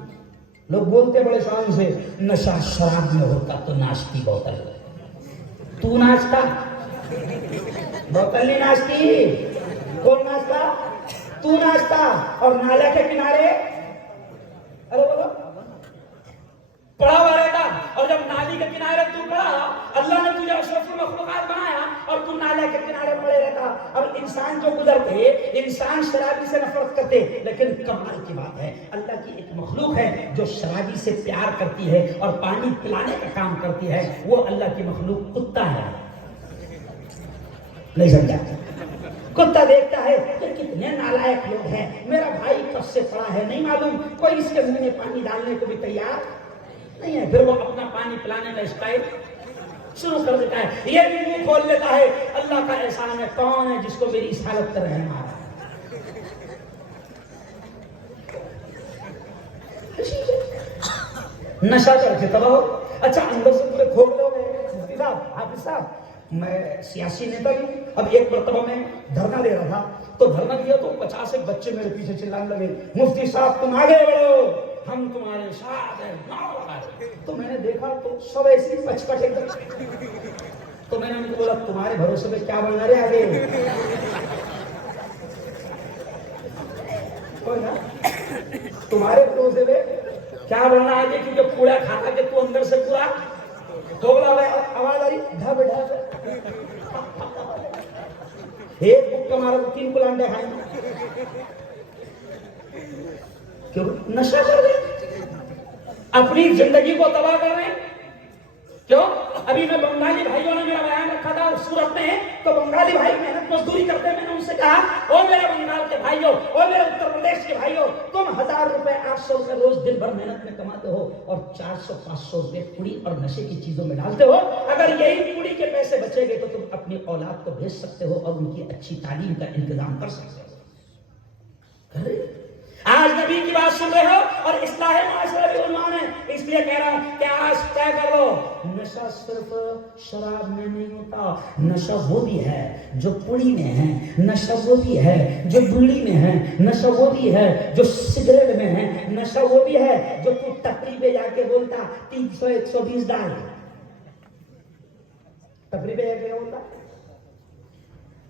لوگ بولتے بڑے شان سے، نشہ شراب میں ہوتا تو ناشتی بوتل، تو ناشتا بوتل نہیں ناشتی، کون ناشتا؟ تو ناشتا، اور نالے کے کنارے ارے بولو پڑا ہوا رہتا، اور جب نالی کے کنارے تو پڑا، اللہ نے تجھے اشرف المخلوقات بنایا اور تو نالے کے کنارے پڑے رہتا۔ اور انسان جو گزرتے، انسان شرابی سے نفرت کرتے، لیکن کمال کی بات ہے اللہ کی ایک مخلوق ہے جو شرابی سے پیار کرتی ہے اور پانی پلانے کا کام کرتی ہے، وہ اللہ کی مخلوق کتا ہے۔ نہیں سمجھا؟ کتا دیکھتا ہے کہ کتنے نالائق لوگ ہیں، میرا بھائی کب سے پڑا ہے نہیں معلوم، کوئی اس کے منہ میں پانی ڈالنے کو بھی تیار نہیں ہے، پھر وہ اپنا پانی پلانے کا اسٹائل شروع کر دیتا ہے، یہ بھی منہ کھول لیتا ہے۔ اللہ کا احسان ہے، کون ہے جس کو میری اس حالت پر رہنا ہے؟ نشہ کر کے تباہ ہو۔ اچھا اندر سے پورے کھوکھلے ہو گئے، مفتی صاحب، حافظ صاحب، میں سیاسی نیتا بھی ہوں. اب ایک مرتبہ میں دھرنا دے رہا تھا, تو دھرنا دیا تو 50 ایک بچے میرے پیچھے چلانے لگے, مفتی صاحب تم آگے بڑھو, ہم تمہارے ساتھ ہیں. تو میں نے دیکھا تو سب ایسی پچپٹ ایک دم. تو میں نے ان کو بولا تمہارے بھروسے پہ کیا بننا رہے آگے, تمہارے بھروسے پہ کیا بننا آگے, کیونکہ پوڑا کھا کے تو اندر سے پورا دوگلا آواز آ رہی ڈھب ڈھب. ایک بک کا ہمارا 3 پلانٹیں کھائیں, کیوں نشہ کر رہے, اپنی زندگی کو تباہ کر رہے ہیں. کیوں؟ ابھی میں بنگالی بھائیوں نے میرا بیان رکھا تھا اس صورت میں, تو بنگالی بھائی محنت مزدوری کرتے ہیں. میں نے ان سے کہا او میرے بنگال کے بھائیوں, او میرے اتر پردیش کے بھائیوں, تم 1000 روپے 800 روپے روز دن بھر محنت میں کماتے ہو اور 400-500 روپے پوڑی اور نشے کی چیزوں میں ڈالتے ہو. اگر یہی پوڑی کے پیسے بچے گے تو تم اپنی اولاد کو بھیج سکتے ہو اور ان کی اچھی تعلیم کا انتظام کر سکتے ہو. آج نبی کی بات سن رہے ہو اور اصلاح معاشرہ بھی عنوان ہے, اس لیے کہہ رہا ہوں کہ آج طے کر لو, نشہ صرف شراب میں نہیں ہوتا, نشہ وہ بھی ہے جو پوڑی میں ہے, نشہ وہ بھی ہے جو بیڑی میں ہے, نشہ وہ بھی ہے جو سگریٹ میں ہے, نشہ وہ بھی ہے جو تو ٹپری پہ جا کے بولتا 300-120 ڈال. ٹپری پہ جا کے بولتا,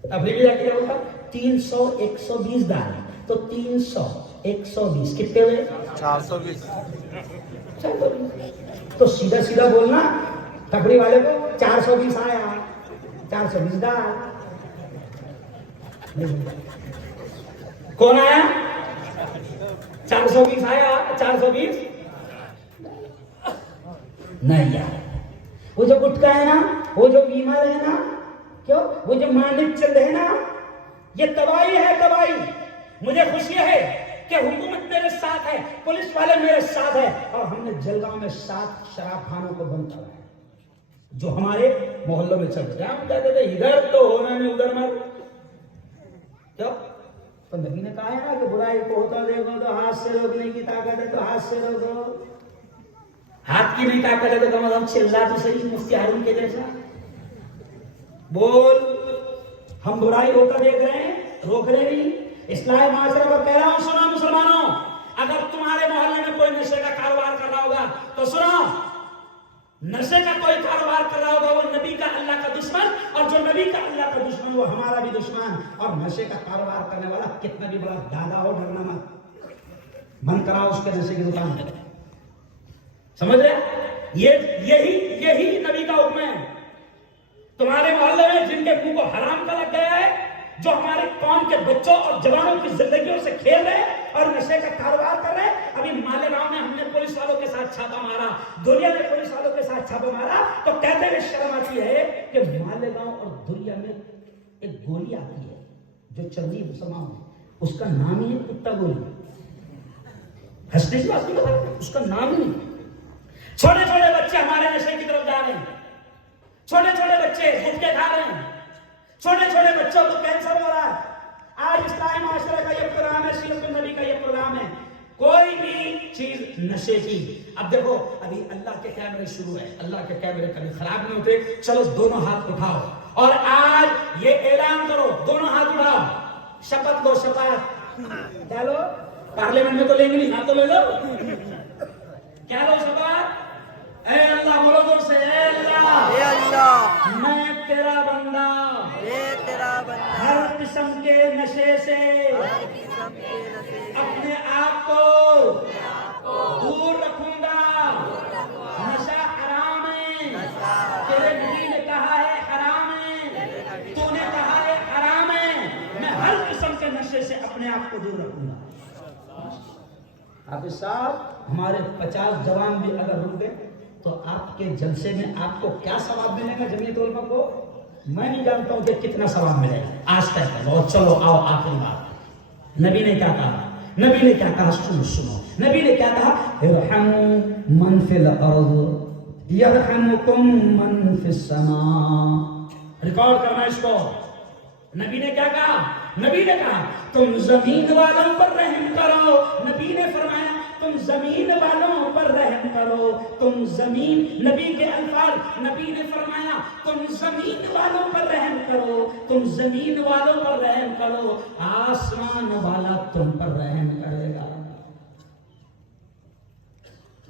ٹپری پہ جا کے بولتا 300-120 ڈال, تو 300-120 کتنے ہوئے 420. تو سیدھا سیدھا بولنا ٹپری والے کو 420 آیا, 420 ڈال. کون آیا 420 آیا 420 نہیں یار. وہ جو گٹکا ہے نا, وہ جو بیمار ہے نا, کیوں وہ جو مانک چند ہے نا, یہ تباہی ہے تباہی. مجھے خوشی ہے کہ حکومت میرے ساتھ ہے, پولیس والے میرے ساتھ ہے, اور ہم نے جلگاؤں میں 7 شراب خانوں کو بند کرا ہے جو ہمارے محلوں میں چل رہے. ہم کہتے تھے ادھر تو ہونا نہیں ادھر مر, کیوں؟ تو نبی نے کہا ہے نا کہ برائی کو ہوتا دیکھو تو ہاتھ سے روکنے کی طاقت ہے, تو ہاتھ سے روکو. ہاتھ کی نہیں طاقت ہے تو کم از کم چلا تو صحیح مفتی ہارون کے جیسا بول. ہم برائی ہوتا دیکھ رہے ہیں, روک رہے نہیں. اصلاح معاشرہ پر کہہ رہا ہوں, سنو مسلمانوں, اگر تمہارے محلے میں کوئی نشے کا کاروبار کر رہا ہوگا تو سنو, نشے کا کوئی کاروبار کر رہا ہوگا وہ نبی کا اللہ کا دشمن, اور جو نبی کا اللہ کا دشمن وہ ہمارا بھی دشمن. اور نشے کا کاروبار کرنے والا کتنا بھی بڑا دادا ہو, ڈرنا مت, بند کراؤ اس کے نشے کی دکان. سمجھ رہے؟ یہی نبی کا حکم ہے. تمہارے محلے میں جن کے منہ کو حرام کا لگ گیا ہے, جو ہمارے قوم کے بچوں اور جوانوں کی زندگیوں سے کھیل رہے اور نشے کا کاروبار کر رہے. ابھی مالیگاؤں میں ہم نے پولیس والوں کے ساتھ چھاپا مارا, دنیا میں پولیس والوں کے ساتھ چھاپا مارا, تو کہتے ہوئے شرم آتی ہے کہ مالیگاؤں اور دنیا میں ایک گولی آتی ہے جو چل رہی ہے مسلمانوں میں, اس کا نام ہی ہے کتا گولی. ہنسنے کی بات نہیں, اس کا نام ہی. چھوٹے چھوٹے بچے ہمارے نشے کی طرف جا رہے ہیں, چھوٹے چھوٹے بچے گٹکے کھا رہے ہیں, چھوٹے چھوٹے بچوں کو کینسر ہو رہا ہے. آج اسلامی معاشرے کا یہ پروگرام ہے, سیرت النبی کا یہ پروگرام ہے, کوئی بھی چیز نشے کی. اب دیکھو ابھی اللہ کے کیمرے شروع ہے, اللہ کے کیمرے کبھی خراب نہیں ہوتے. چلو دونوں ہاتھ اٹھاؤ اور آج یہ اعلان کرو, دونوں ہاتھ اٹھاؤ, شپت دو, شپت کیا لو, پارلیمنٹ میں تو لیں گے نہیں, ہاں تو لے لو, کیا لو شپت, اے اللہ بولو دور سے, اے اللہ میں تیرا بندہ ہر قسم کے نشے سے اپنے آپ کو دور رکھوں گا. نشہ حرام ہے, تیرے نبی نے کہا ہے حرام ہے, تو نے کہا ہے حرام ہے, میں ہر قسم کے نشے سے اپنے آپ کو دور رکھوں گا. آپ صاحب ہمارے 50 جوان بھی اگر رک گئے تو آپ کے جلسے میں آپ کو کیا ثواب ملے گا جمعیت علماء کو, میں نہیں جانتا ہوں کہ کتنا ثواب ملے گا. آج تک بہت. چلو آؤ آخری بات, نبی نے کیا کہا, نبی نے کیا کہا, سنو, نبی نے کیا کہا, ارحموا من فی الارض یرحمکم من فی السماء. ریکارڈ کرنا اس کو. نبی نے کیا کہا, نبی نے کہا تم زمین والوں پر رحم کرو. نبی نے فرمایا تم زمین والوں پر رحم کرو، تم زمین، نبی کے الفاظ، نبی نے فرمایا تم زمین والوں پر رحم کرو، تم زمین والوں پر رحم کرو، آسمان والا تم پر رحم کرے گا،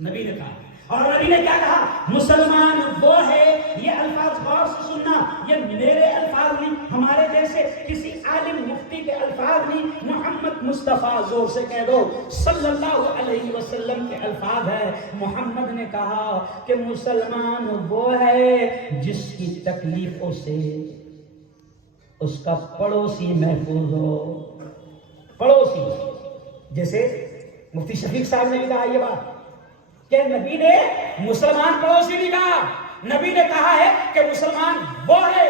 نبی نے کہا۔ اور نبی نے کیا کہا؟ مسلمان وہ ہے، یہ الفاظ غور سے سننا، یہ میرے الفاظ نہیں، ہمارے جیسے کسی عالم مفتی کے الفاظ نہیں، محمد مصطفیٰ، زور سے کہہ دو، صلی اللہ علیہ وسلم کے الفاظ ہے۔ محمد نے کہا کہ مسلمان وہ ہے جس کی تکلیفوں سے اس کا پڑوسی محفوظ ہو، پڑوسی، جیسے مفتی شفیق صاحب نے بھی کہا یہ بات کہ نبی نے مسلمان پڑوسی نہیں کہا، نبی نے کہا ہے کہ مسلمان وہ ہے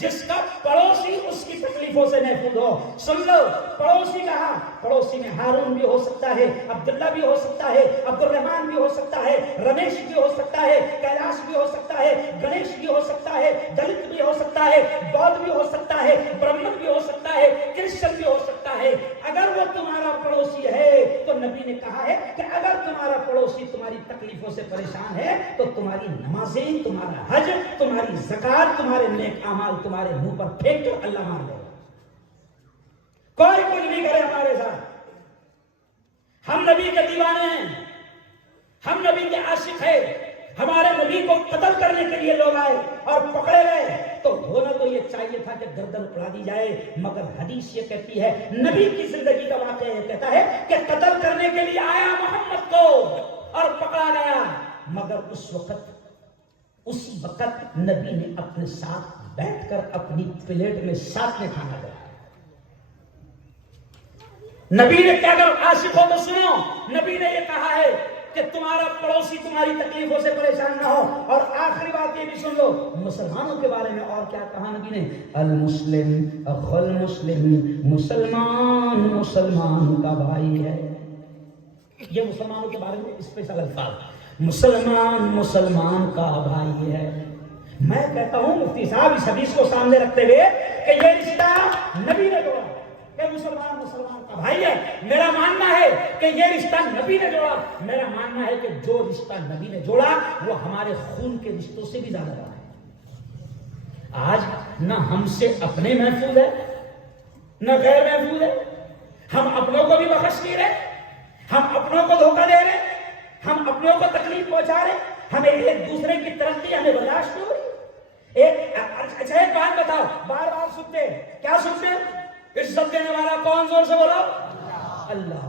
جس کا پڑوسی اس کی تکلیفوں سے محفوظ ہو۔ سن لو، پڑوسی کہا، پڑوسی میں ہارون بھی ہو سکتا ہے، عبداللہ بھی ہو سکتا ہے، عبد الرحمان بھی ہو سکتا ہے، رمیش بھی ہو سکتا ہے، کیلاش بھی ہو سکتا ہے، گنیش بھی ہو سکتا ہے، دلت بھی ہو سکتا ہے، بودھ بھی ہو سکتا ہے، برہمن بھی ہو سکتا ہے، کرسچن بھی ہو سکتا ہے۔ اگر وہ تمہارا پڑوسی ہے تو نبی نے کہا ہے کہ اگر تمہارا پڑوسی تمہاری تکلیفوں سے پریشان ہے تو تمہاری نمازیں، تمہارا حج، تمہاری زکات، تمہارے نیک اعمال تمہارے منہ پر پھینک کر اللہ مان لے، کوئی کچھ نہیں کرے ہمارے ساتھ۔ ہم نبی کے دیوانے ہیں، ہم نبی کے عاشق ہیں، ہمارے نبی کو قتل کرنے کے لیے لوگ آئے اور پکڑے گئے تو ہونا تو یہ چاہیے تھا کہ گردن اڑا دی جائے، مگر حدیث یہ کہتی ہے، نبی کی زندگی کا واقعہ یہ کہتا ہے کہ قتل کرنے کے لیے آیا محمد کو اور پکڑا گیا، مگر اسی وقت نبی نے اپنے ساتھ بیٹھ کر اپنی پلیٹ میں ساتھ میں کھانا کھایا۔ نبی نے کیا کہا؟ عاشق ہو تو سنو، نبی نے یہ کہا ہے کہ تمہارا پڑوسی تمہاری تکلیفوں سے پریشان نہ ہو۔ اور آخری بات یہ بھی سن لو، مسلمانوں کے بارے میں اور کیا کہا نبی نے؟ المسلم اخو المسلم، مسلمان مسلمان کا بھائی ہے۔ یہ مسلمانوں کے بارے میں اسپیشل الفاظ، مسلمان مسلمان کا بھائی ہے۔ میں کہتا ہوں مفتی صاحب اس حدیث کو سامنے رکھتے ہوئے کہ یہ رشتہ نبی نے جوڑا کہ مسلمان مسلمان کا بھائی ہے۔ میرا ماننا ہے کہ یہ رشتہ نبی نے جوڑا، میرا ماننا ہے کہ جو رشتہ نبی نے جوڑا وہ ہمارے خون کے رشتوں سے بھی زیادہ بڑا ہے۔ آج نہ ہم سے اپنے محفوظ ہے نہ غیر محفوظ ہے، ہم اپنوں کو بھی بخش نہیں رہے، ہم اپنوں کو دھوکہ دے رہے، ہم اپنوں کو تکلیف پہنچا رہے، ہمیں ایک دوسرے کی ترقی ہمیں برداشت نہیں ہو رہی۔ اچھا ایک بات بتاؤ، بار بار سنتے کیا سنتے؟ عزت دینے والا کون؟ زور سے بولو، اللہ۔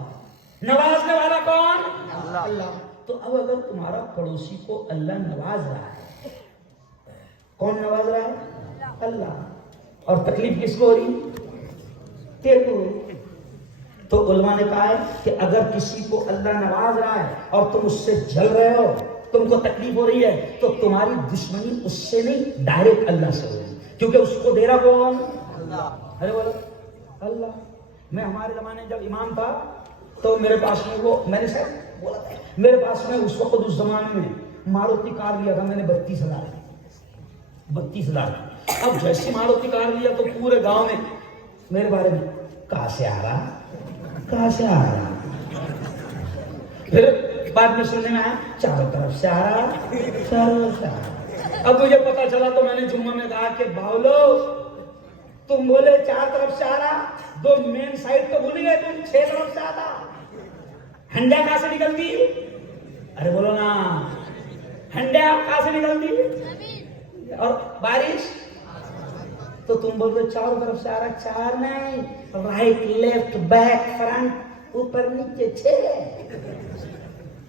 نوازنے والا کون؟ اللہ۔ تو اب اگر تمہارا پڑوسی کو اللہ نواز رہا ہے، کون نواز رہا ہے؟ اللہ۔ اور تکلیف کس کو ہو رہی؟ تیرے کو۔ تو علماء نے کہا ہے کہ اگر کسی کو اللہ نواز رہا ہے اور تم اس سے جل رہے ہو، تم کو تکلیف ہو رہی ہے، تو تمہاری دشمنی اس سے نہیں، ڈائریکٹ اللہ سے ہو رہی ہے، کیونکہ اس کو دے رہا کون؟ اللہ۔ ارے بولو اللہ۔ میں ہمارے زمانے جب امام تھا تو میرے پاس میں وہ، میں نے شاید بولا تھا، میرے پاس میں اس وقت اس زمانے میں ماروتی کار لیا تھا میں نے 32,000۔ اب جیسی ماروتی کار لیا تو پورے گاؤں میں میرے بارے میں کہاں سے آ رہا، کہاں سے آ رہا، پھر بعد میں سننے میں آیا چاروں طرف سے آ رہا، چاروں سے آ رہا۔ اب مجھے پتا چلا تو میں نے جمعہ میں کہا کہ باولو تم بولے 4 طرف سے آ رہا، 2 مین سائڈ تو بھول گئے، تم 6 طرف سے آتا۔ ہنڈیا کہاں سے نکلتی؟ ارے بولو نا، ہنڈیا کہاں سے نکلتی؟ اور بارش تو تم بول رہے 4 طرف سے آ رہا، 4 نہیں، رائٹ لیفٹ بیک فرنٹ اوپر نیچے 6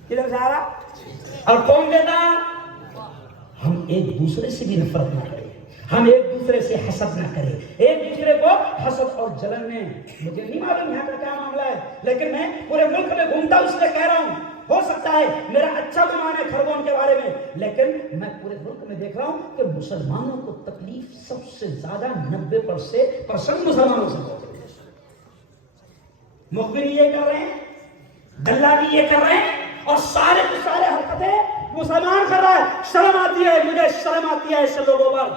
کدھر سے آ رہا؟ اور کون دیتا؟ ہم ایک دوسرے سے بھی نفرت نہ کریں، ہم ایک دوسرے سے حسد نہ کریں، ایک دوسرے کو حسد اور جلن میں، مجھے نہیں معلوم یہاں کا کیا معاملہ ہے، لیکن میں پورے ملک میں گھومتا ہوں، اس لیے کہہ رہا ہوں، ہو سکتا ہے میرا اچھا گمان ہے خرگون کے بارے میں، لیکن میں پورے ملک میں دیکھ رہا ہوں کہ مسلمانوں کو تکلیف سب سے زیادہ 90% مسلمانوں سے ہوتی ہے۔ مخبر یہ کر رہے ہیں، دلہ بھی یہ کر رہے ہیں، اور سارے کے سارے حرکتیں مسلمان کر رہا ہے۔ شرم آتی ہے، مجھے شرم آتی ہے ایسے لوگوں پر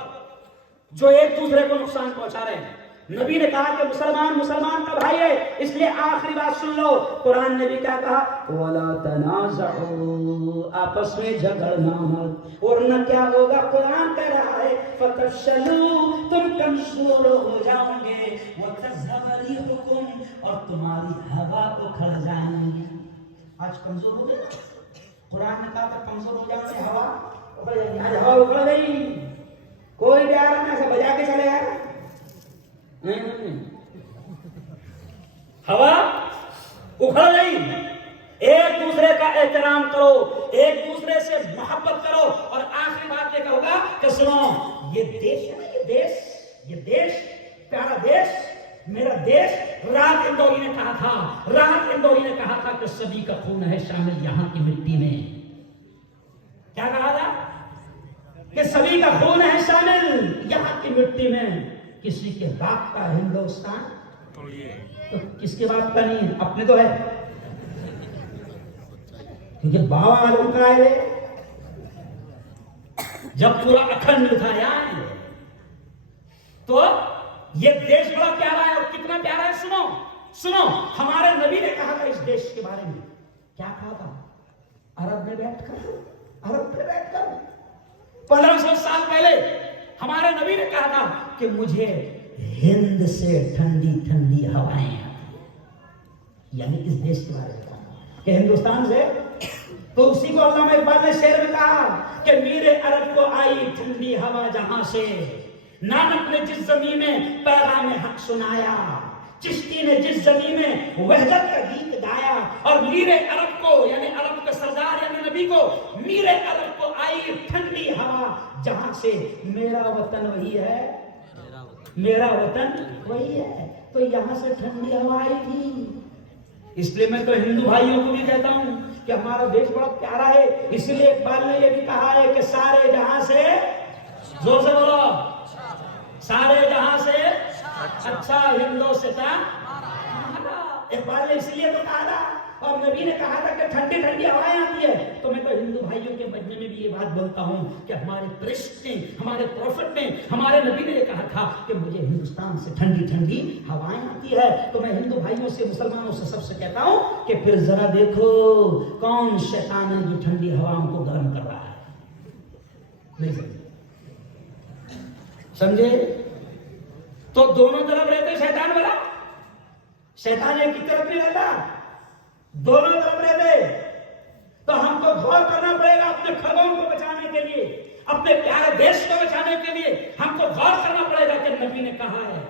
جو ایک دوسرے کو نقصان پہنچا رہے ہیں۔ نبی نے کہا کہ مسلمان کا بھائی ہے، اس لیے آخری بات سن لو، قرآن نے بھی کیا کہا، وَلَا تَنَازَعُوا، آپس میں جھگڑنا مت، ورنہ کیا ہوگا، قرآن کہہ رہا ہے فَتَفْشَلُوا، تم کمزور ہو جاؤ گے، وَتَذْهَبَ رِيحُكُمْ، اور تمہاری ہوا اکھڑ جائیں گی۔ آج کمزور ہو گئے، قرآن نے کہا کہ کمزور ہو جاؤ گے، ہوا اکھڑ جائے گی، آج ہوا اکھڑ گئی، کوئی بھی آ رہا ہے ایسا بجا کے چلے گا، نہیں، ہوا اکھڑ گئی۔ ایک دوسرے کا احترام کرو، ایک دوسرے سے محبت کرو، اور آخری بات یہ کہوں گا کہ سنو، یہ دیش ہے نا، یہ دیش پیارا دیش، میرا دیش، رات اندوری نے کہا تھا کہ سبھی کا خون ہے شامل یہاں کی مٹی میں۔ کیا کہا تھا؟ کہ سبھی کا خون ہے شامل یہاں کی مٹی میں۔ کسی کے باپ کا ہندوستان تو کس کے باپ کا نہیں ہے، اپنے تو ہے، کیونکہ بابا عالم کا ہے، جب پورا اکھنڈ تھا یہاں، تو یہ دیش بڑا پیارا ہے، اور کتنا پیارا ہے، سنو، ہمارے نبی نے کہا تھا اس دیش کے بارے میں، کیا کہا تھا، عرب میں بیٹھ کر 1500 سال پہلے ہمارے نبی نے کہا تھا کہ مجھے ہند سے ٹھنڈی ہوائیں آتی، یعنی اس دیش کے بارے میں کہا کہ ہندوستان سے، تو اسی کو علامہ اقبال نے شعر میں کہا کہ میرے عرب کو آئی ٹھنڈی ہوا جہاں سے، نانک نے جس زمین میں پیغام حق سنایا، چشتی نے جس زمین میں وحدت کا گیت گایا، اور میرے عرب کو، یعنی عرب کا سردار یعنی نبی کو، میرے عرب کو آئی ٹھنڈی ہوا جہاں سے، میرا وطن وہی ہے، میرا وطن وہی ہے، تو یہاں سے ٹھنڈی ہوا آئی تھی۔ اس لیے میں تو ہندو بھائیوں کو بھی کہتا ہوں کہ ہمارا دیش بڑا پیارا ہے، اس لیے اقبال نے یہ بھی کہا ہے کہ سارے جہاں سے، زور سے بولو، سارے جہاں سے اچھا ہندوستان، اقبال نے اس لیے تو کہا تھا، اور نبی نے کہا تھا کہ ٹھنڈی ہوائیں آتی ہے، تو میں تو ہندو بھائیوں کے مجمع میں بھی یہ بات بولتا ہوں کہ ہمارے پرشت نے، ہمارے پروفٹ نے، ہمارے نبی نے یہ کہا تھا کہ مجھے ہندوستان سے ٹھنڈی ہوائیں آتی ہے، تو میں ہندو بھائیوں سے، مسلمانوں سے، سب سے کہتا ہوں کہ پھر ذرا دیکھو کون شیطان ہے جو ٹھنڈی ہواؤں کو گرم کر رہا ہے، نہیں سمجھے؟ تو دونوں طرف رہتے شیطان والا، شیطان ایک کی طرف نہیں رہتا، دونوں طرف رہتے، تو ہم کو غور کرنا پڑے گا اپنے خلقوں کو بچانے کے لیے، اپنے پیارے دیش کو بچانے کے لیے ہم کو غور کرنا پڑے گا کہ نبی نے کہا ہے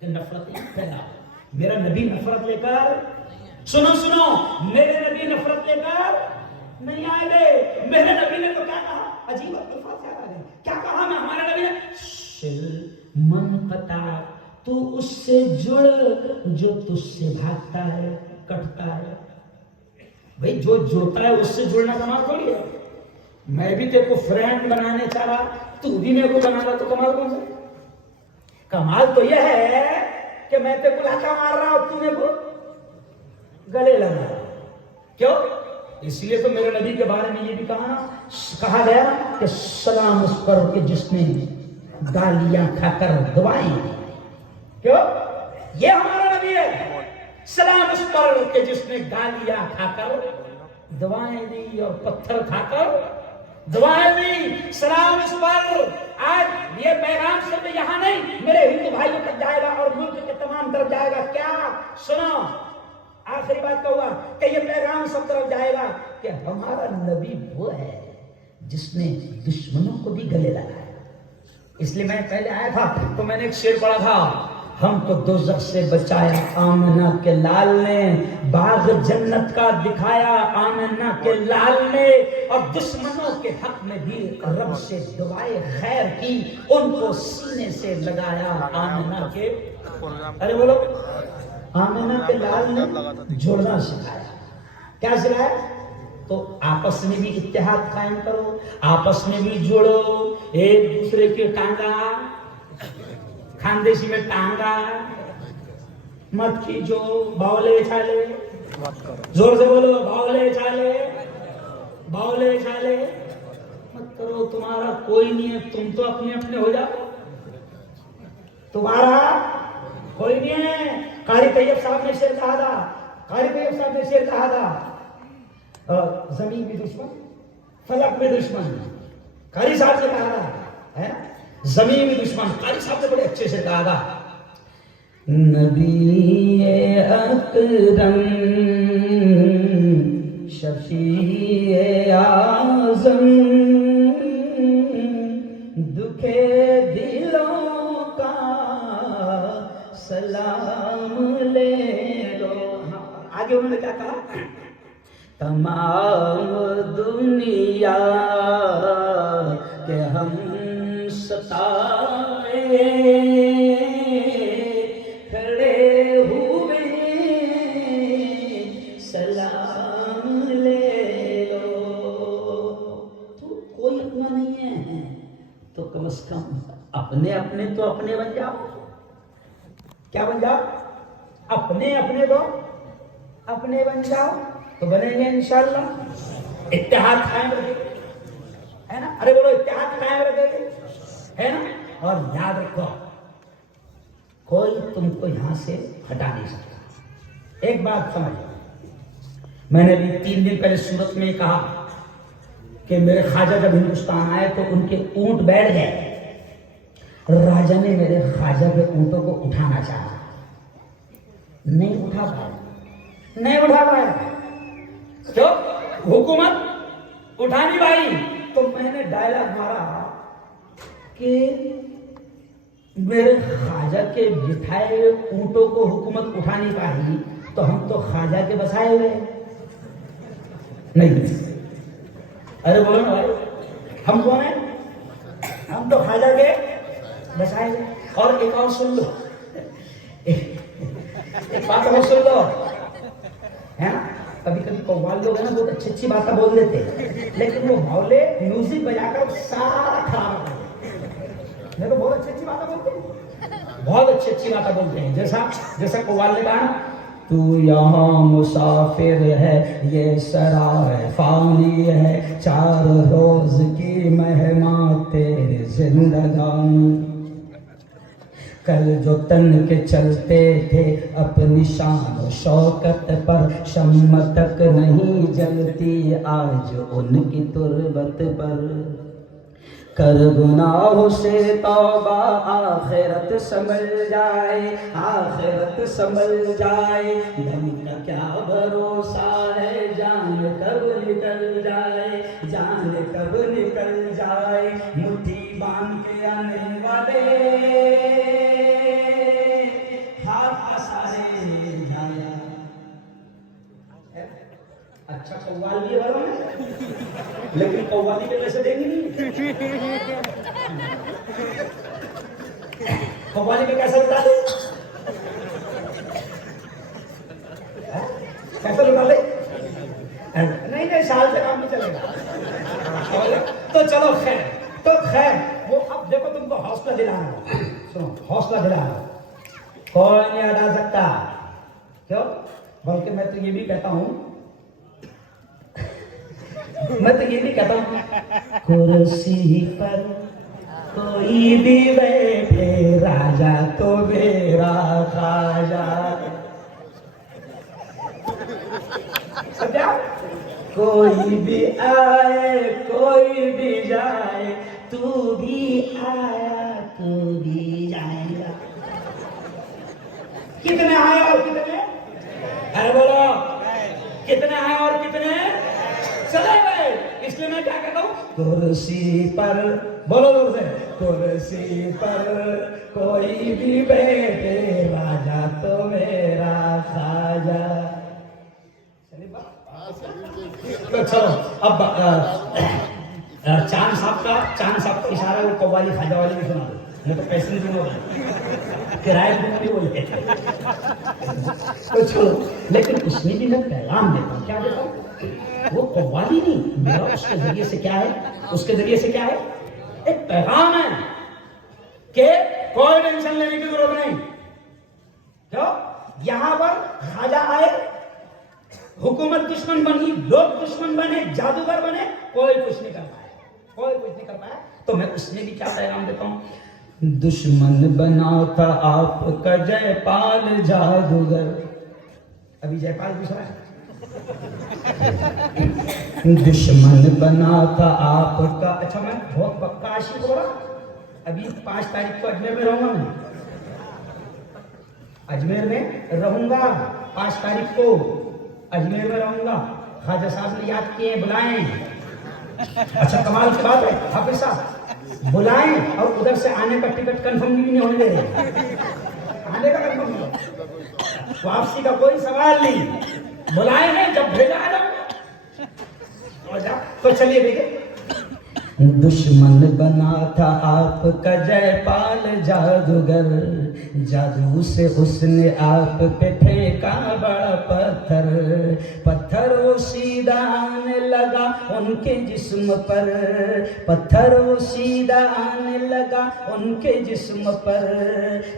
کہ نفرت پھیلاؤ، میرا نبی نفرت لے کر، سنو، میرے نبی نفرت لے کر نہیں آئے گے، میرے نبی نے تو کیا کہا، عجیب الفاظ کیا کہا، میں ہمارے نبی نے، من قطع، تو اس سے جڑ جو تجھ سے بھاگتا ہے، کٹتا ہے، بھئی جو جڑتا ہے اس سے جڑنا کمال تھوڑی ہے، میں بھی تیرے کو فرینڈ بنانے چاہ رہا، تو بھی میرے کو بنا رہا، تو کمال کون سے؟ کمال تو یہ ہے کہ میں تیرے کو لاچا مار رہا ہوں، تو میرے کو گلے لگا رہا، کیوں؟ اس لیے تو میرے نبی کے بارے میں یہ بھی کہا گیا کہ سلام اس پر کہ جس نے گالیاں کھا کر دعائیں دی، کیوں؟ یہ ہمارا نبی ہے، سلام اس پر کہ جس نے گالیاں کھا کر دعائیں دی اور پتھر کھا کر دعائیں دی، سلام اس پر۔ آج یہ پیغام صرف یہاں نہیں، میرے ہندو بھائیوں تک جائے گا اور ملک کے تمام طرف جائے گا، کیا؟ سنو، آخری بات کہوں گا کہ یہ پیغام سب طرف جائے گا کہ ہمارا نبی وہ ہے جس نے دشمنوں کو بھی گلے لگایا۔ اس لیے میں پہلے آیا تھا تو میں نے ایک شعر پڑھا تھا، ہم کو دوزخ سے بچایا آمنہ کے لال نے، باغ جنت کا دکھایا آمنہ کے لال نے، اور دشمنوں کے حق میں بھی رب سے دعائے خیر کی، ان کو سینے سے لگایا آمنہ کے، ارے بولو، آمنہ کے لال نے جوڑنا سکھایا، کیا سکھایا؟ تو آپس میں بھی اتحاد قائم کرو، آپس میں بھی جوڑو، ایک دوسرے کے ٹانگا، خاندیشی میں ٹانگا مت کھینچو، باولے چھالے، زور سے بولو، باولے چھالے مت کرو، تمہارا کوئی نہیں ہے، تم تو اپنے اپنے ہو جاؤ، تمہارا کوئی نہیں ہے. قاری طیب صاحب نے شعر کہا تھا, قاری طیب صاحب نے شعر کہا تھا, زمین بھی دشمن فلک بھی دشمن. قاری صاحب نے کہا تھا زمین بھی دشمن. قاری صاحب نے بڑے اچھے سے کہا تھا, نبی اکرم شفیع اعظم دکھے دلوں کا سلام لے لو. آگے انہوں نے کیا کہا, تمام دنیا کے ہم ستائے کھڑے ہوئے سلام لے لو. تو کوئی اپنا نہیں ہے تو کم از کم اپنے اپنے تو اپنے بن جاؤ. کیا بن جاؤ؟ اپنے اپنے تو اپنے بن جاؤ تو بنیں گے انشاءاللہ. اتحاد قائم رکھے ہے نا, ارے بولو اتحاد قائم رکھے گے ہے نا. اور یاد رکھو کوئی تم کو یہاں سے ہٹا نہیں سکتا. ایک بات سمجھو, میں نے بھی 3 دن پہلے سورت میں کہا کہ میرے خواجہ جب ہندوستان آئے تو ان کے اونٹ بیٹھ گئے. راجا نے میرے خواجہ کے اونٹوں کو اٹھانا چاہا, نہیں اٹھا پایا. کیوں؟ حکومت اٹھا نہیں پائی. تو میں نے ڈائلاگ مارا کہ میرے خواجہ کے بٹھائے ہوئے اونٹوں کو حکومت اٹھا نہیں پائی تو ہم تو خواجہ کے بسائے ہوئے نہیں. ارے بولو نا بھائی, ہم کون ہیں؟ ہم تو خواجہ کے بسائے ہوئے. اور ایک اور سن لو, ایک بات اور سن لو ہے نا. کبھی کبھی قوال لوگ ہیں نا بہت اچھی اچھی باتیں بول دیتے ہیں, لیکن وہ بھولے میوزک بجا کر سارا خراب کر دیتے. میں تو بہت اچھی اچھی باتیں بولتے ہیں, بہت اچھی باتیں بولتے ہیں. جیسا قوال نے کہا, تو یہاں مسافر ہے یہ سرائے فانی ہے, 4 روز کی مہمان تیرے زندگانی. کل جو تن کے چلتے تھے اپنی شان و شوکت پر, شمع تک نہیں جلتی آج ان کی تربت پر. کر گناہ سے توبہ آخرت سنبھل جائے, آخرت سنبھل جائے. دم کا کیا بھروسہ ہے, جان کب نکل جائے, جان کب نکل جائے. مٹھی باندھ کے آنے والے اچھا قوالی بھی والوں نے, لیکن قوالی کے پیسے دیں گے نہیں. قوالی کے کیسے لٹا دے, کیسے لٹا دے, نہیں سال سے کام نہیں چلے گا. تو چلو خیر وہ اب دیکھو تم کو حوصلہ دلانا, سنو حوصلہ دلانا, کوئی نہیں ہٹا سکتا. کیوں؟ بلکہ میں تو یہ بھی کہتا ہوں, کرسی پر کوئی بھی بیٹھے راجا تو میرا خواجہ. کوئی بھی آئے کوئی بھی جائے, تو بھی آیا تو بھی جائے گا. کتنے آئے اور کتنے ہے, بولو کتنے آئے اور کتنے چلے گئے. اس لیے میں کیا کہتا ہوں, کرسی پر, بولو دور سے, کرسی پر کوئی بھی بیٹھے راجا تو میرا خواجہ. تو چلو اب چاند صاحب کا اشارہ وہ قوالی خواجہ والی بھی سنا دو, میں تو پیسے نہیں دوں گا, کرایہ دوں نہیں بولے. تو چلو, لیکن اس میں بھی میں پیغام دیتا ہوں. کیا دیتا ہوں؟ وہ قوالی نہیں, میرا اس کے ذریعے سے کیا ہے, ایک پیغام ہے کہ کوئی ٹینشن لینے کی ضرورت نہیں. کیوں؟ یہاں پر خواجہ آئے, حکومت دشمن بنی, لوگ دشمن بنے, جادوگر بنے, کوئی کچھ نہیں کر پائے. تو میں اس میں بھی کیا پیغام دیتا ہوں, دشمن بنا تھا آپ کا جے پال جادوگر. ابھی جے پال دوسرا ہے. دشمن بنا تھا آپ کا. اچھا میں بہت پکا عاشق ہو رہا. ابھی 5 تاریخ کو اجمیر میں رہوں گا. میں اجمیر میں رہوں گا. 5 تاریخ کو اجمیر میں رہوں گا. خواجہ صاحب نے یاد کیے, بلائیں. اچھا کمال کی بات ہے حافظ صاحب, بلائیں اور ادھر سے آنے کا ٹکٹ کنفرم بھی نہیں ہونے دے رہے. آنے کا کنفرم نہیں, واپسی کا کوئی سوال نہیں. بلائے ہیں جب بھیجا ہے تو چلیے بھیجے. دشمن بنا تھا آپ کا جے پال جادوگر, جادو سے اس نے آپ پہ پھینکا بڑا پتھر. پتھر وہ سیدھا آنے لگا ان کے جسم پر. پتھر وہ سیدھا آنے لگا ان کے جسم پر.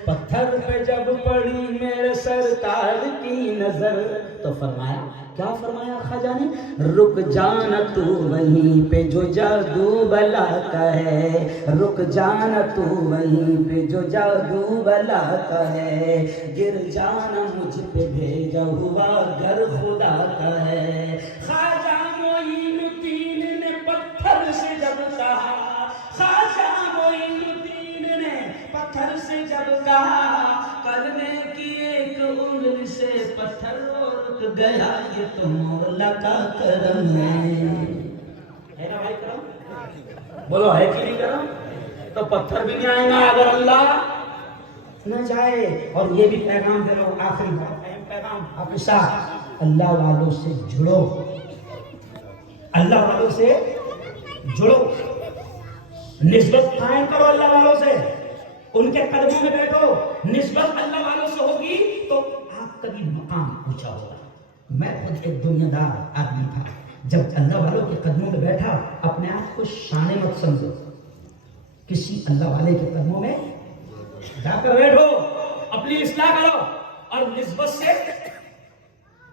پتھر پہ جب پڑی میرے سرکار کی نظر تو فرمایا, کیا فرمایا خواجہ نے, رک جانا تو وہیں پہ جو جادو بلا کا ہے. رک جانا تو وہیں پہ جو جادو بلا کا ہے. گر جانا مجھ پہ بھیجا ہوا گر خدا کا ہے. خواجہ معین الدین نے پتھر سے جب کہا, خواجہ معین الدین نے پتھر سے جب کہا, کلمے کی ایک انگلی سے پتھر رک گیا. یہ تو مولا کا کرم ہے نا بھائی. کرم بولو ہے کہ نہیں کرم؟ تو پتھر بھی نہیں آئے گا اگر اللہ نہ جائے. اور یہ بھی پیغام دے لو, آخری پیغام آپ صاحب, اللہ والوں سے جڑو. اللہ والوں سے جڑو, نسبت قائم کرو اللہ والوں سے. ان کے قدموں میں بیٹھو. نسبت اللہ والوں سے ہوگی تو آپ کا بھی مقام اونچا ہوگا. میں خود ایک دنیا دار آدمی تھا. جب اللہ والوں کے قدموں میں بیٹھا, اپنے آپ کو شانے مت سمجھو, کسی اللہ والے کے قدموں میں جا کر بیٹھو, اپنی اصلاح کرو اور نسبت سے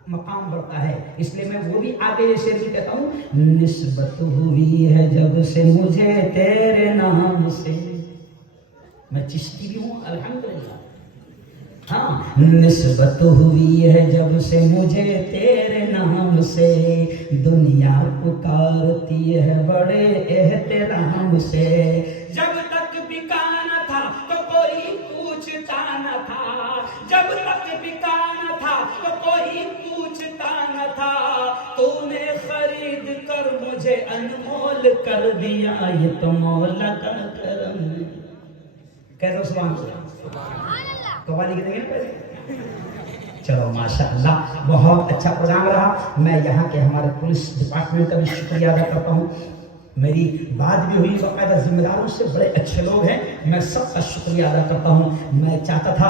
مقام بڑھتا ہے. اس لیے میں وہ بھی آگے یہ شعر بھی کہتا ہوں, نسبت ہوئی ہے جب سے مجھے تیرے نام سے. میں چشتی بھی ہوں الحمدللہ. ہاں, نسبت ہوئی ہے جب سے مجھے تیرے نام سے. دنیا پکارتی ہے بڑے احترام سے. جب تک بکا نہ تھا تو کوئی پوچھتا نہ تھا. جب تک بکا نہ تھا تو کوئی پوچھتا نہ تھا. تو نے خرید کر مجھے انمول کر دیا. یہ تو مولا کا کرم ہے. کہہ سبحان اللہ. قوالی کے دیں پہلے. چلو ماشاءاللہ بہت اچھا پروگرام رہا. میں یہاں کے ہمارے پولیس ڈپارٹمنٹ کا بھی شکریہ ادا کرتا ہوں. میری بات بھی ہوئی باقاعدہ ذمہ داروں سے, بڑے اچھے لوگ ہیں. میں سب کا شکریہ ادا کرتا ہوں. میں چاہتا تھا